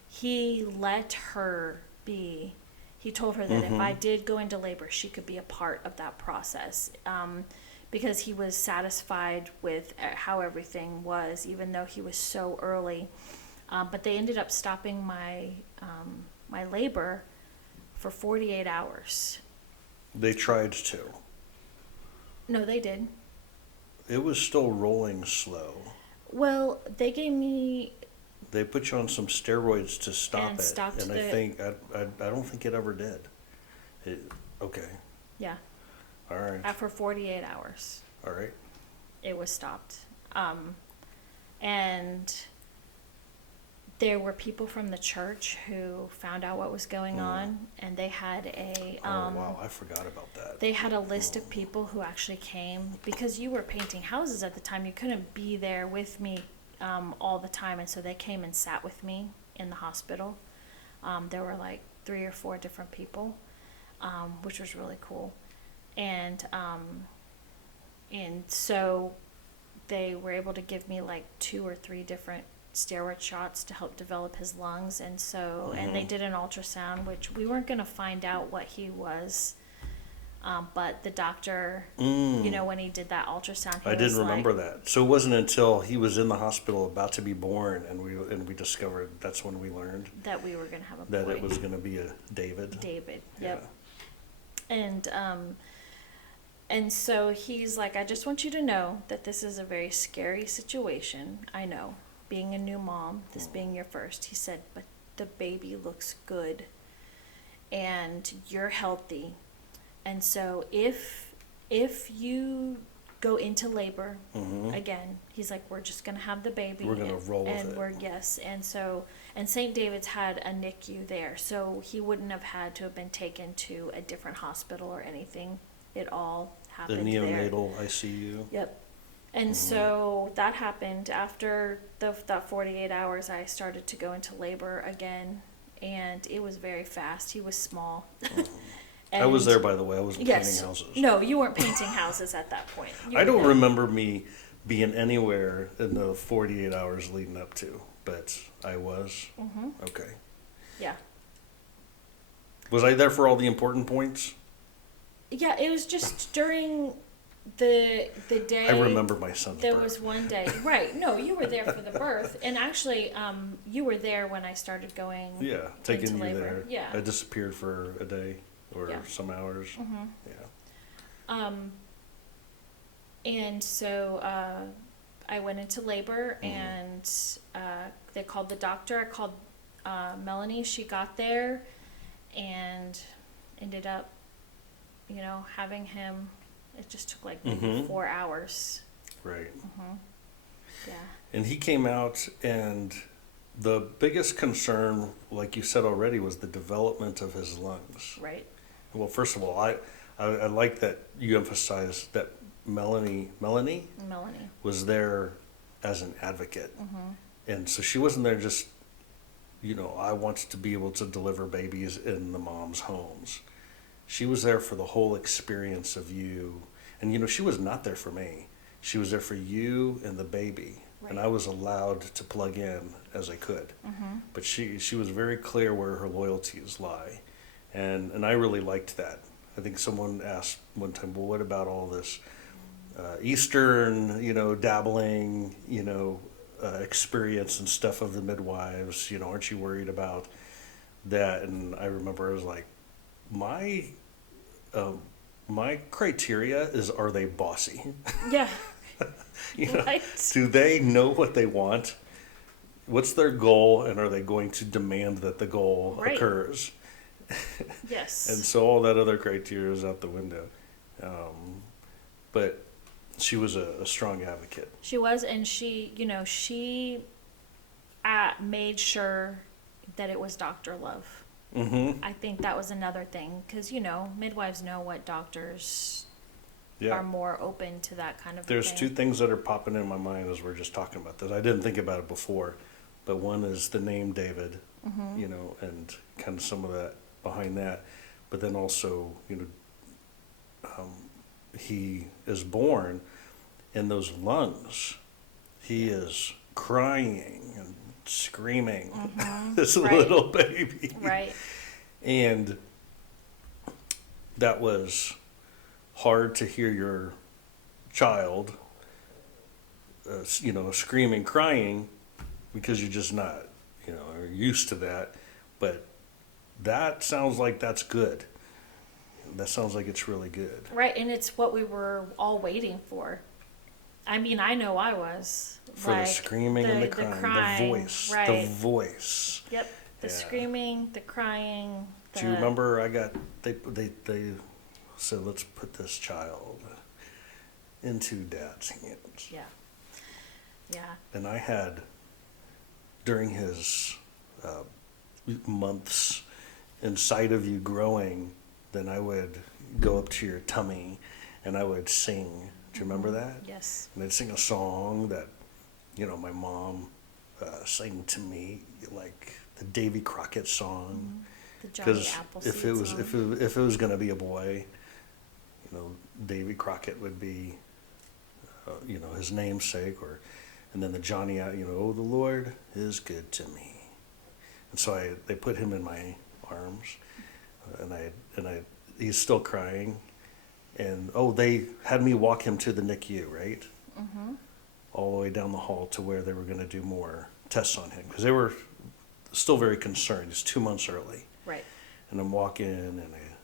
he let her be. He told her that if I did go into labor, she could be a part of that process, because he was satisfied with how everything was, even though he was so early. But they ended up stopping my labor for 48 hours. They tried to. No, they did. It was still rolling slow. Well, they gave me... They put you on some steroids to stop and it. Stopped and I don't think it ever did. Okay. Yeah. All right. After 48 hours. All right. It was stopped. And there were people from the church who found out what was going on, and they had oh, wow, I forgot about that. They had a list of people who actually came, because you were painting houses at the time. You couldn't be there with me all the time, and so they came and sat with me in the hospital. There were like 3 or 4 different people, which was really cool. And so they were able to give me like 2 or 3 different steroid shots to help develop his lungs, and so and they did an ultrasound, which we weren't going to find out what he was, but the doctor, when he did that ultrasound, I didn't remember that. So it wasn't until he was in the hospital about to be born, and we discovered, that's when we learned that we were going to have a boy. That it was going to be a David. Yep. And so he's like, I just want you to know that this is a very scary situation. I know, being a new mom, this being your first. He said, but the baby looks good, and you're healthy. And so if you go into labor again, he's like, we're just going to have the baby. We're going to roll with it. Yes. And St. David's had a NICU there, so he wouldn't have had to have been taken to a different hospital or anything. It all happened there. The neonatal ICU. Yep. And so that happened after that 48 hours. I started to go into labor again, and it was very fast. He was small. I was there, by the way. I wasn't painting houses. No, you weren't painting houses at that point. I don't remember me being anywhere in the 48 hours leading up to, but I was. Mm-hmm. Okay. Yeah. Was I there for all the important points? Yeah, it was just during the day. I remember my son's There birth. was one day, right? No, you were there for the birth, and actually, you were there when I started going. Yeah, taking into you labor. there. Yeah. I disappeared for a day or Yeah. some hours. Mm-hmm. Yeah. And so I went into labor, Mhm. and they called the doctor. I called Melanie. She got there, and ended up, having him. It just took like maybe Mhm. 4 hours. Right. Mm-hmm. Yeah. And he came out, and the biggest concern, like you said already, was the development of his lungs. Right. Well, first of all, I like that you emphasized that Melanie Melanie. was there as an advocate. Mm-hmm. And so she wasn't there just, I want to be able to deliver babies in the moms' homes. She was there for the whole experience of you. And, she was not there for me. She was there for you and the baby. Right. And I was allowed to plug in as I could. Mm-hmm. But she was very clear where her loyalties lie. And I really liked that. I think someone asked one time, well, what about all this Eastern, dabbling, experience and stuff of the midwives? Aren't you worried about that? And I remember I was like, my criteria is, are they bossy? Yeah. Right. Do they know what they want? What's their goal, and are they going to demand that the goal Right. occurs? Yes. And so all that other criteria is out the window. But she was a strong advocate. She was, and she made sure that it was Dr. Love. Mm-hmm. I think that was another thing, because, midwives know what doctors Yeah. are more open to that kind of There's thing. two things that are popping in my mind as we're just talking about this. I didn't think about it before, but one is the name David, Mm-hmm. and kind of some of that behind that. But then also, he is born in those lungs. He is crying and screaming, Mm-hmm. this Right. little baby. Right. And that was hard to hear your child, screaming, crying, because you're just not, are used to that. But that sounds like that's good. That sounds like it's really good. Right, and it's what we were all waiting for. I mean, I know I was. For the screaming and the crying, the voice, right. the voice. Yep, the Yeah. screaming, the crying. Do you remember they said, let's put this child into Dad's hands. Yeah. Yeah. And I had, during his months inside of you growing, then I would go up to your tummy and I would sing. Do you remember that? Yes. And I'd sing a song that, my mom sang to me, like the Davy Crockett song. The Johnny Because Appleseed if it was song. if it was going to be a boy, Davy Crockett would be, his namesake, and then the Johnny, oh, the Lord is good to me, and so they put him in my arms, and he's still crying, and they had me walk him to the NICU, right, Mm-hmm. all the way down the hall to where they were going to do more tests on him because they were still very concerned. It's 2 months early. Right. And I'm walking and I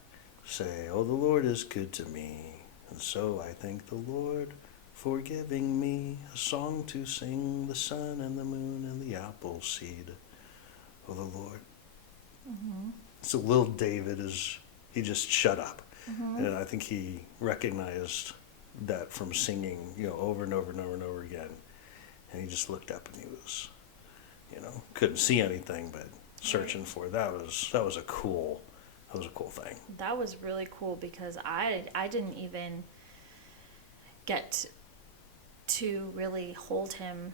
say, oh, the Lord is good to me. And so I thank the Lord for giving me a song to sing, the sun and the moon and the apple seed. Oh, the Lord. Mm-hmm. So little David he just shut up. Mm-hmm. And I think he recognized that from singing, over and over and over and over again. And he just looked up and he was, couldn't see anything, but searching for it. That was a cool thing. That was really cool because I didn't even get to really hold him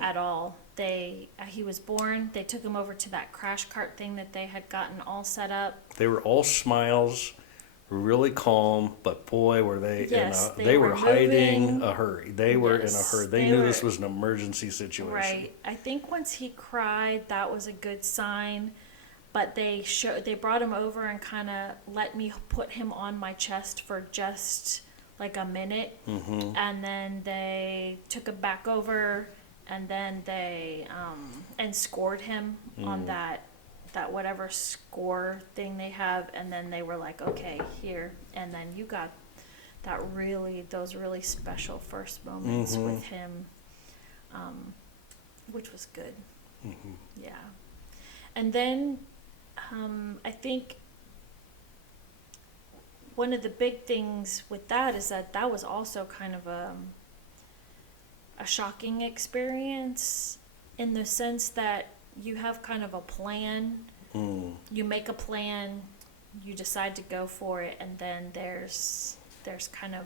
at all. He was born. They took him over to that crash cart thing that they had gotten all set up. They were all smiles, really calm, but boy, were they Yes, they were hiding moving. a hurry. They were in a Yes, hurry. They they knew were. this was an emergency situation. Right. I think once he cried, that was a good sign. But they brought him over and kind of let me put him on my chest for just like a minute, and then they took him back over, and then they and scored him on that whatever score thing they have, and then they were like, okay, here, and then you got those really special first moments with him, which was good. Yeah. And then I think one of the big things with that is that was also kind of a shocking experience, in the sense that you have kind of a plan. You make a plan, you decide to go for it, and then there's kind of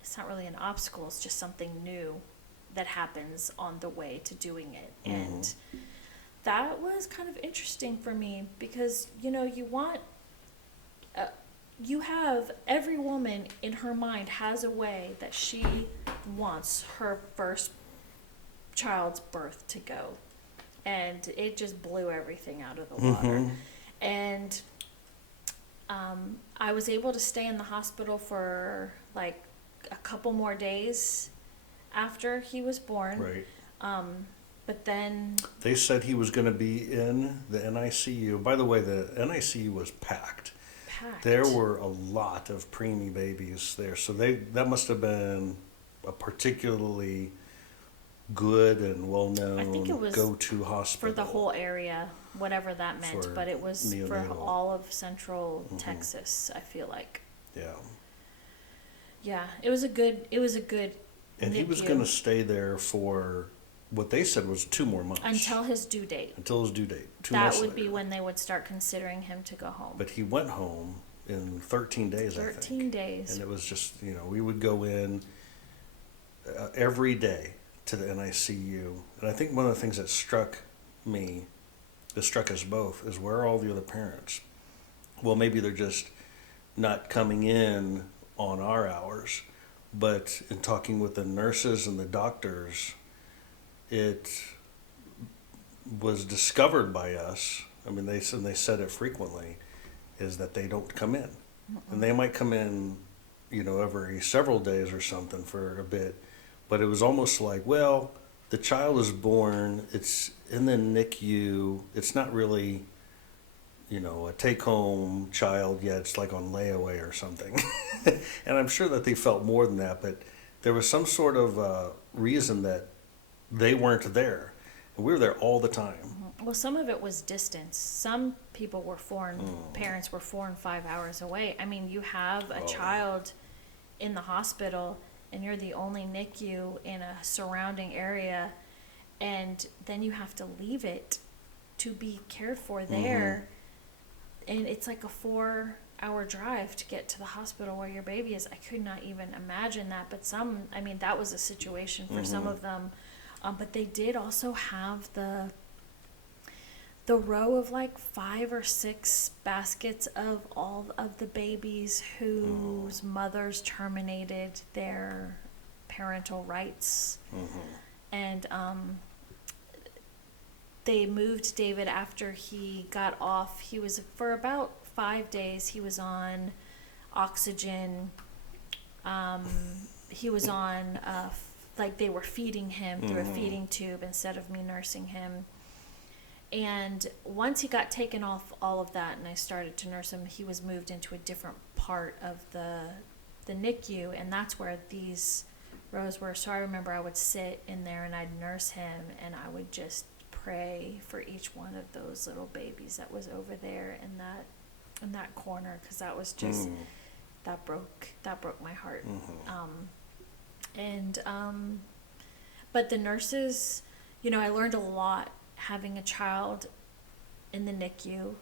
it's not really an obstacle, it's just something new that happens on the way to doing it. And that was kind of interesting for me, because you have every woman in her mind has a way that she wants her first child's birth to go, and it just blew everything out of the water. And I was able to stay in the hospital for like a couple more days after he was born. Right. But then They said he was going to be in the NICU. By the way, the NICU was packed. There were a lot of preemie babies there, so that must have been a particularly good and I well-known think it was go-to hospital for the whole area, whatever that meant, for but it was for neonatal. all of central Texas, I feel like. Yeah. Yeah, it was a good And he was NICU going to stay there for what they said was 2 more months. until his due date. Until his due date. 2 That months would be later. when they would start considering him to go home. But he went home in 13 days, I think. 13 days. And it was just, we would go in every day to the NICU. And I think one of the things that struck us both, is where are all the other parents? Well, maybe they're just not coming in on our hours. But in talking with the nurses and the doctors, it was discovered by us. I mean, they said it frequently, is that they don't come in. And they might come in, every several days or something for a bit. But it was almost like, well, the child is born, it's in the NICU, it's not really, a take-home child yet, it's like on layaway or something. And I'm sure that they felt more than that, but there was some sort of reason that they weren't there. And we were there all the time. Well, some of it was distance. Some people were parents were 4 and 5 hours away. I mean, you have a child in the hospital, and you're the only NICU in a surrounding area, and then you have to leave it to be cared for there. And it's like a 4-hour drive to get to the hospital where your baby is. I could not even imagine that. But that was a situation for some of them. But they did also have the row of like 5 or 6 baskets of all of the babies whose mothers terminated their parental rights. And they moved David after he got off. He was, for about 5 days, he was on oxygen. He was on, like they were feeding him through a feeding tube instead of me nursing him. And once he got taken off all of that and I started to nurse him, he was moved into a different part of the NICU, and that's where these rows were. So I remember I would sit in there and I'd nurse him, and I would just pray for each one of those little babies that was over there in that corner, because that was just that broke my heart. But the nurses, I learned a lot having a child in the NICU,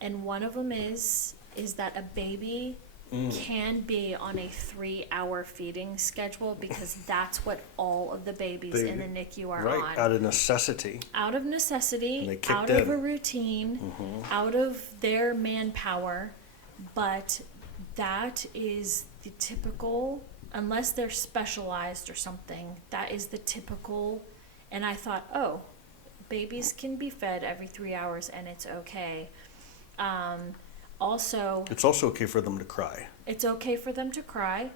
and one of them is that a baby can be on a 3-hour feeding schedule, because that's what all of the babies in the NICU are on. Right, out of necessity. Out of necessity, out in. of a routine, out of their manpower, but that is the typical, unless they're specialized or something, that is the typical. And I thought, oh, babies can be fed every 3 hours and it's okay. Also, It's also okay for them to cry. it's okay for them to cry.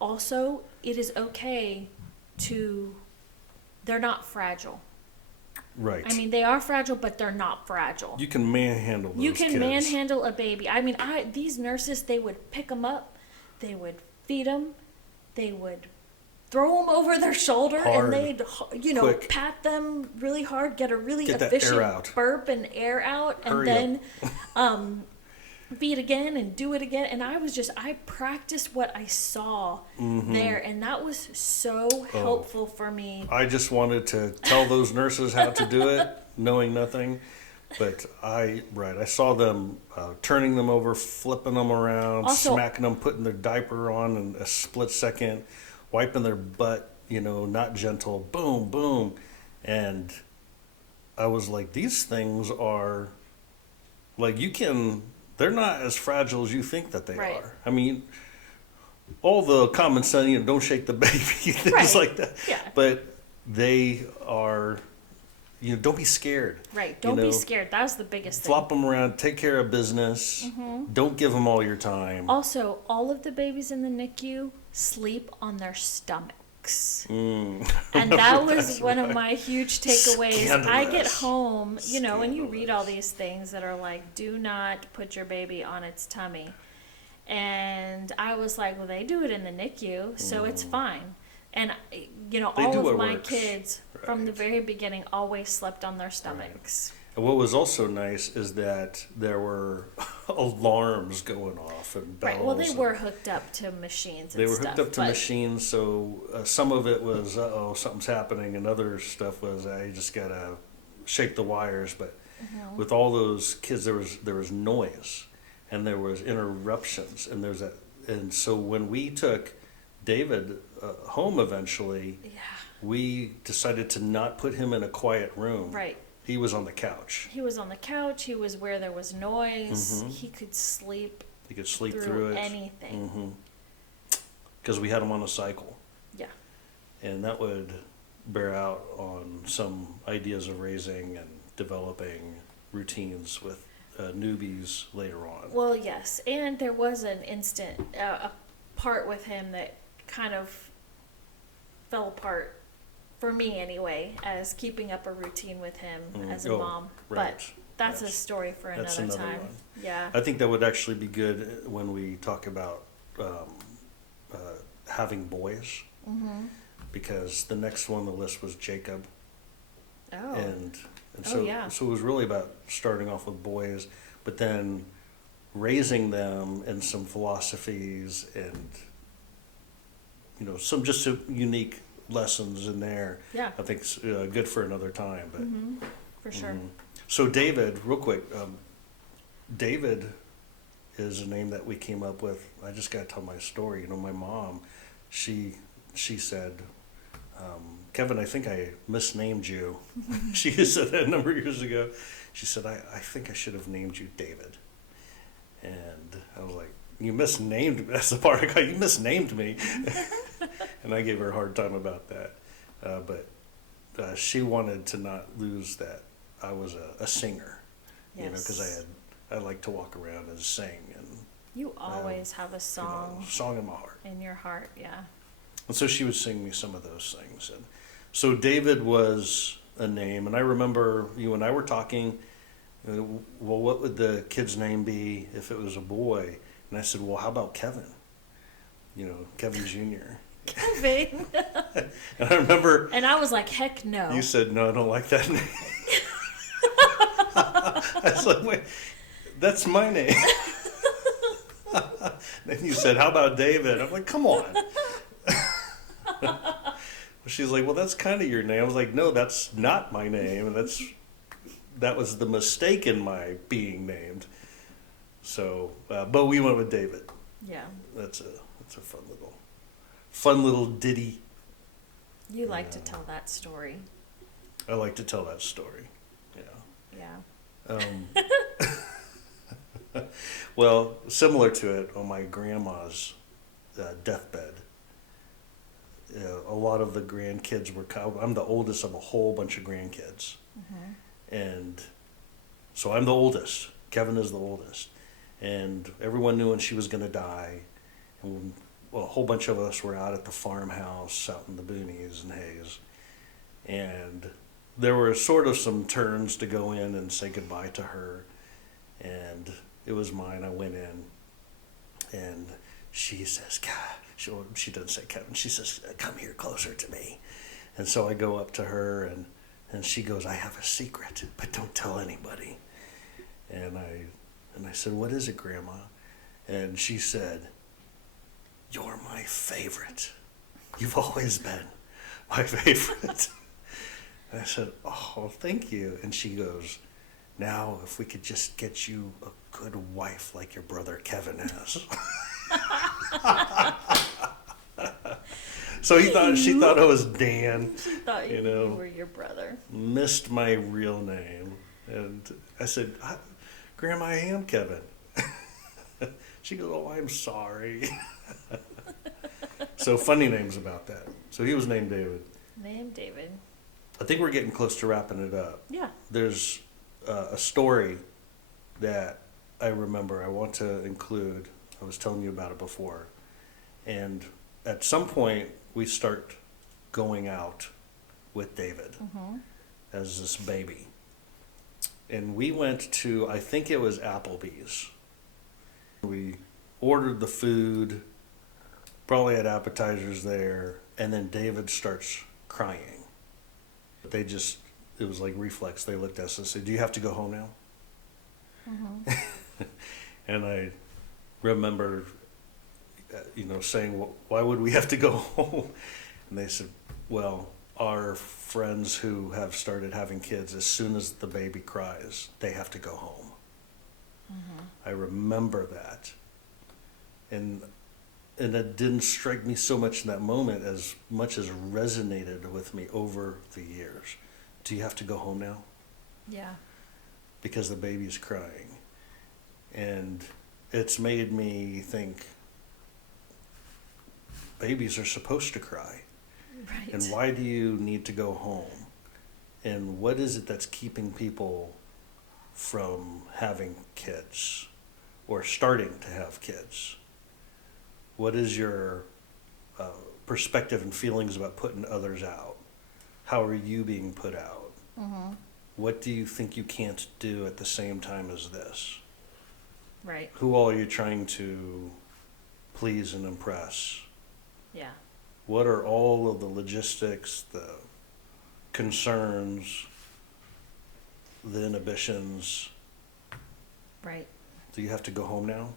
Also, it is okay to, they're not fragile. Right. I mean, they are fragile, but they're not fragile. You can manhandle those You can kids. manhandle a baby. I mean, these nurses, they would pick them up, they would feed them, they would throw them over their shoulder, Hard, and they'd, quick. pat them really hard, get a really Get that air efficient out. burp and air out, and Hurry then feed again and do it again. And I practiced what I saw there, and that was so helpful for me. I just wanted to tell those nurses how to do it, knowing nothing. But I saw them turning them over, flipping them around, Also- smacking them, putting their diaper on in a split second, wiping their butt, not gentle, boom, boom. And I was like, these things are, like, they're not as fragile as you think that they Right. are. I mean, all the common sense, don't shake the baby, things Right. like that. Yeah. But they are, don't be scared. Right, don't be scared. That was the biggest thing. Flop them around, take care of business. Don't give them all your time. Also, all of the babies in the NICU sleep on their stomachs. And that was one of my huge takeaways. I get Scandalous. home, and you read all these things that are like, do not put your baby on its tummy. And I was like, well, they do it in the NICU, so it's fine. And, all do of what my works. kids from the Right. very beginning always slept on their stomachs. And what was also nice is that there were alarms going off and bells. Right, well, they and were hooked up to machines and They were stuff. hooked up to but- machines, so some of it was, something's happening, and other stuff was, I just gotta shake the wires. But with all those kids, there was noise, and there was interruptions, and so when we took David home eventually, Yeah, we decided to not put him in a quiet room. right. He was on the couch. He was on the couch. He was where there was noise. He could sleep He could sleep through through it. anything. Because we had him on a cycle. Yeah. And that would bear out on some ideas of raising and developing routines with newbies later on. Well, yes, and there was an instant, a part with him that kind of fell apart for me anyway, as keeping up a routine with him as a mom. Right. But that's a story for That's another another time. one. Yeah. I think that would actually be good when we talk about having boys, because the next one on the list was Jacob, Oh. and Oh, so yeah. so it was really about starting off with boys, but then raising them in some philosophies and some just unique lessons in there. Yeah. I think it's good for another time. But For sure. So David, real quick, David is a name that we came up with. I just got to tell my story. My mom, she said, Kevin, I think I misnamed you. She said that a number of years ago. She said, I think I should have named you David. And I was like, you misnamed me. That's the part I got. You misnamed me. And I gave her a hard time about that. But she wanted to not lose that I was a singer, because I like to walk around and sing, and You always have a song song in my heart. in your heart, yeah. And so she would sing me some of those things. And so David was a name, and I remember you and I were talking, well, what would the kid's name be if it was a boy? And I said, well, how about Kevin? Kevin Jr. Kevin. And I remember And I was like, heck no. you said, no, I don't like that name. I was like, wait, that's my name. Then you said, how about David? I'm like, come on. She's like, well, that's kind of your name. I was like, no, that's not my name. And that was the mistake in my being named. So, but we went with David. Yeah. That's a fun little ditty. You like to tell that story. I like to tell that story. Yeah. Yeah. Well, similar to it, on my grandma's deathbed, a lot of the grandkids were. I'm the oldest of a whole bunch of grandkids, and so I'm the oldest. Kevin is the oldest, and everyone knew when she was going to die. And well, a whole bunch of us were out at the farmhouse out in the boonies and Hayes, and there were sort of some turns to go in and say goodbye to her, and it was mine. I went in, and she says, God, she doesn't say Kevin. She says, come here closer to me. And so I go up to her, and she goes, I have a secret, but don't tell anybody. And I said, what is it, Grandma? And she said, you're my favorite. You've always been my favorite. And I said, oh, thank you. And she goes, now if we could just get you a good wife like your brother Kevin has. So she thought I was Dan. She thought you were your brother. Missed my real name. And I said, Grandma, I am Kevin. She goes, oh, I'm sorry. So funny names about that. So he was named David. Named David. I think we're getting close to wrapping it up. Yeah. There's a story that I remember I want to include. I was telling you about it before. And at some point, we start going out with David as this baby. And we went to, I think it was Applebee's. We ordered the food, probably had appetizers there, and then David starts crying. It was like reflex. They looked at us and said, do you have to go home now? And I remember, saying, well, why would we have to go home? And they said, well, our friends who have started having kids, as soon as the baby cries, they have to go home. I remember that. And it didn't strike me so much in that moment as much as resonated with me over the years. Do you have to go home now? Yeah. Because the baby's crying. And it's made me think babies are supposed to cry. Right. And why do you need to go home? And what is it that's keeping people from having kids or starting to have kids? What is your perspective and feelings about putting others out? How are you being put out? What do you think you can't do at the same time as this? Right. Who all are you trying to please and impress? Yeah. What are all of the logistics, the concerns, the inhibitions? Right. Do you have to go home now?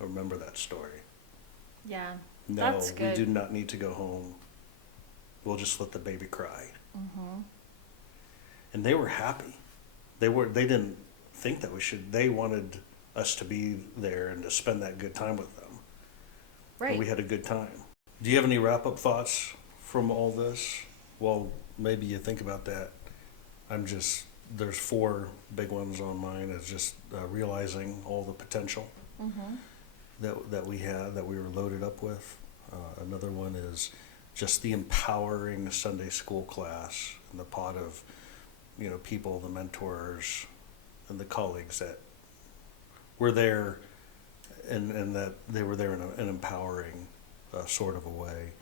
I remember that story. Yeah. No, That's good. we do not need to go home. We'll just let the baby cry. And they were happy. They didn't think that we should. They wanted us to be there and to spend that good time with them. Right. And we had a good time. Do you have any wrap-up thoughts from all this? Well, maybe you think about that. There's 4 big ones on mine. It's just realizing all the potential that we had, that we were loaded up with. Another one is just the empowering Sunday school class and the pot of, people, the mentors, and the colleagues that were there, and that they were there in an empowering sort of a way.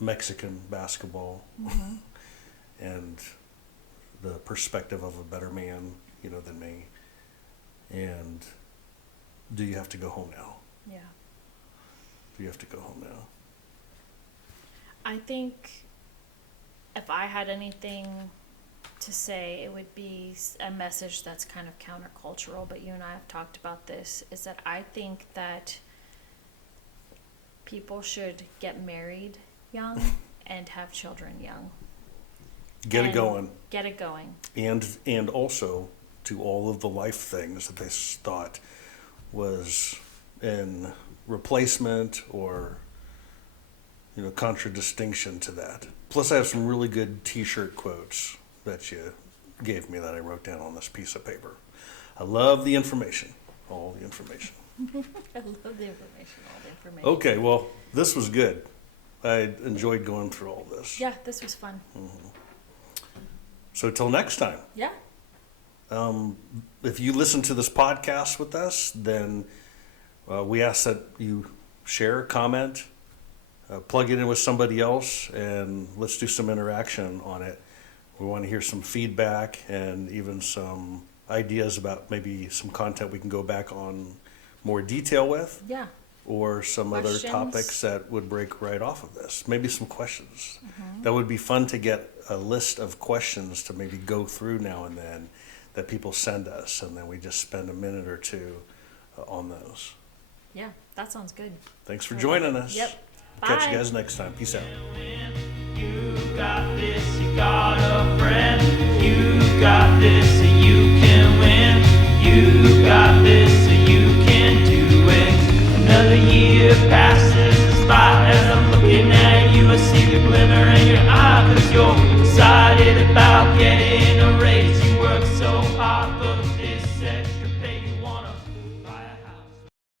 Mexican basketball, and the perspective of a better man, than me. And do you have to go home now? Yeah. Do you have to go home now? I think if I had anything to say, it would be a message that's kind of countercultural, but you and I have talked about this, is that I think that people should get married young and have children young. Get it going. Get it going. And also to all of the life things that they thought was in replacement or contradistinction to that. Plus I have some really good t-shirt quotes that you gave me that I wrote down on this piece of paper. I love the information. all the information. I love the information, all the information. Okay, well, this was good. I enjoyed going through all this. Yeah, this was fun. So till next time. Yeah. If you listen to this podcast with us, then we ask that you share, comment, plug it in with somebody else, and let's do some interaction on it. We want to hear some feedback and even some ideas about maybe some content we can go back on more detail with, Yeah. or some Questions. other topics that would break right off of this. Maybe some questions. That would be fun to get a list of questions to maybe go through now and then that people send us, and then we just spend a minute or two on those. Yeah, that sounds good. Thanks for joining us. Yep. Catch Bye. you guys next time. Peace out. You got this, you got a friend. You got this, so you can win. You got this, so you can do it. Another year passes us by as I'm looking at you. I see the glimmer in your eye, 'cause you're excited about getting a raise. You work so hard for this extra.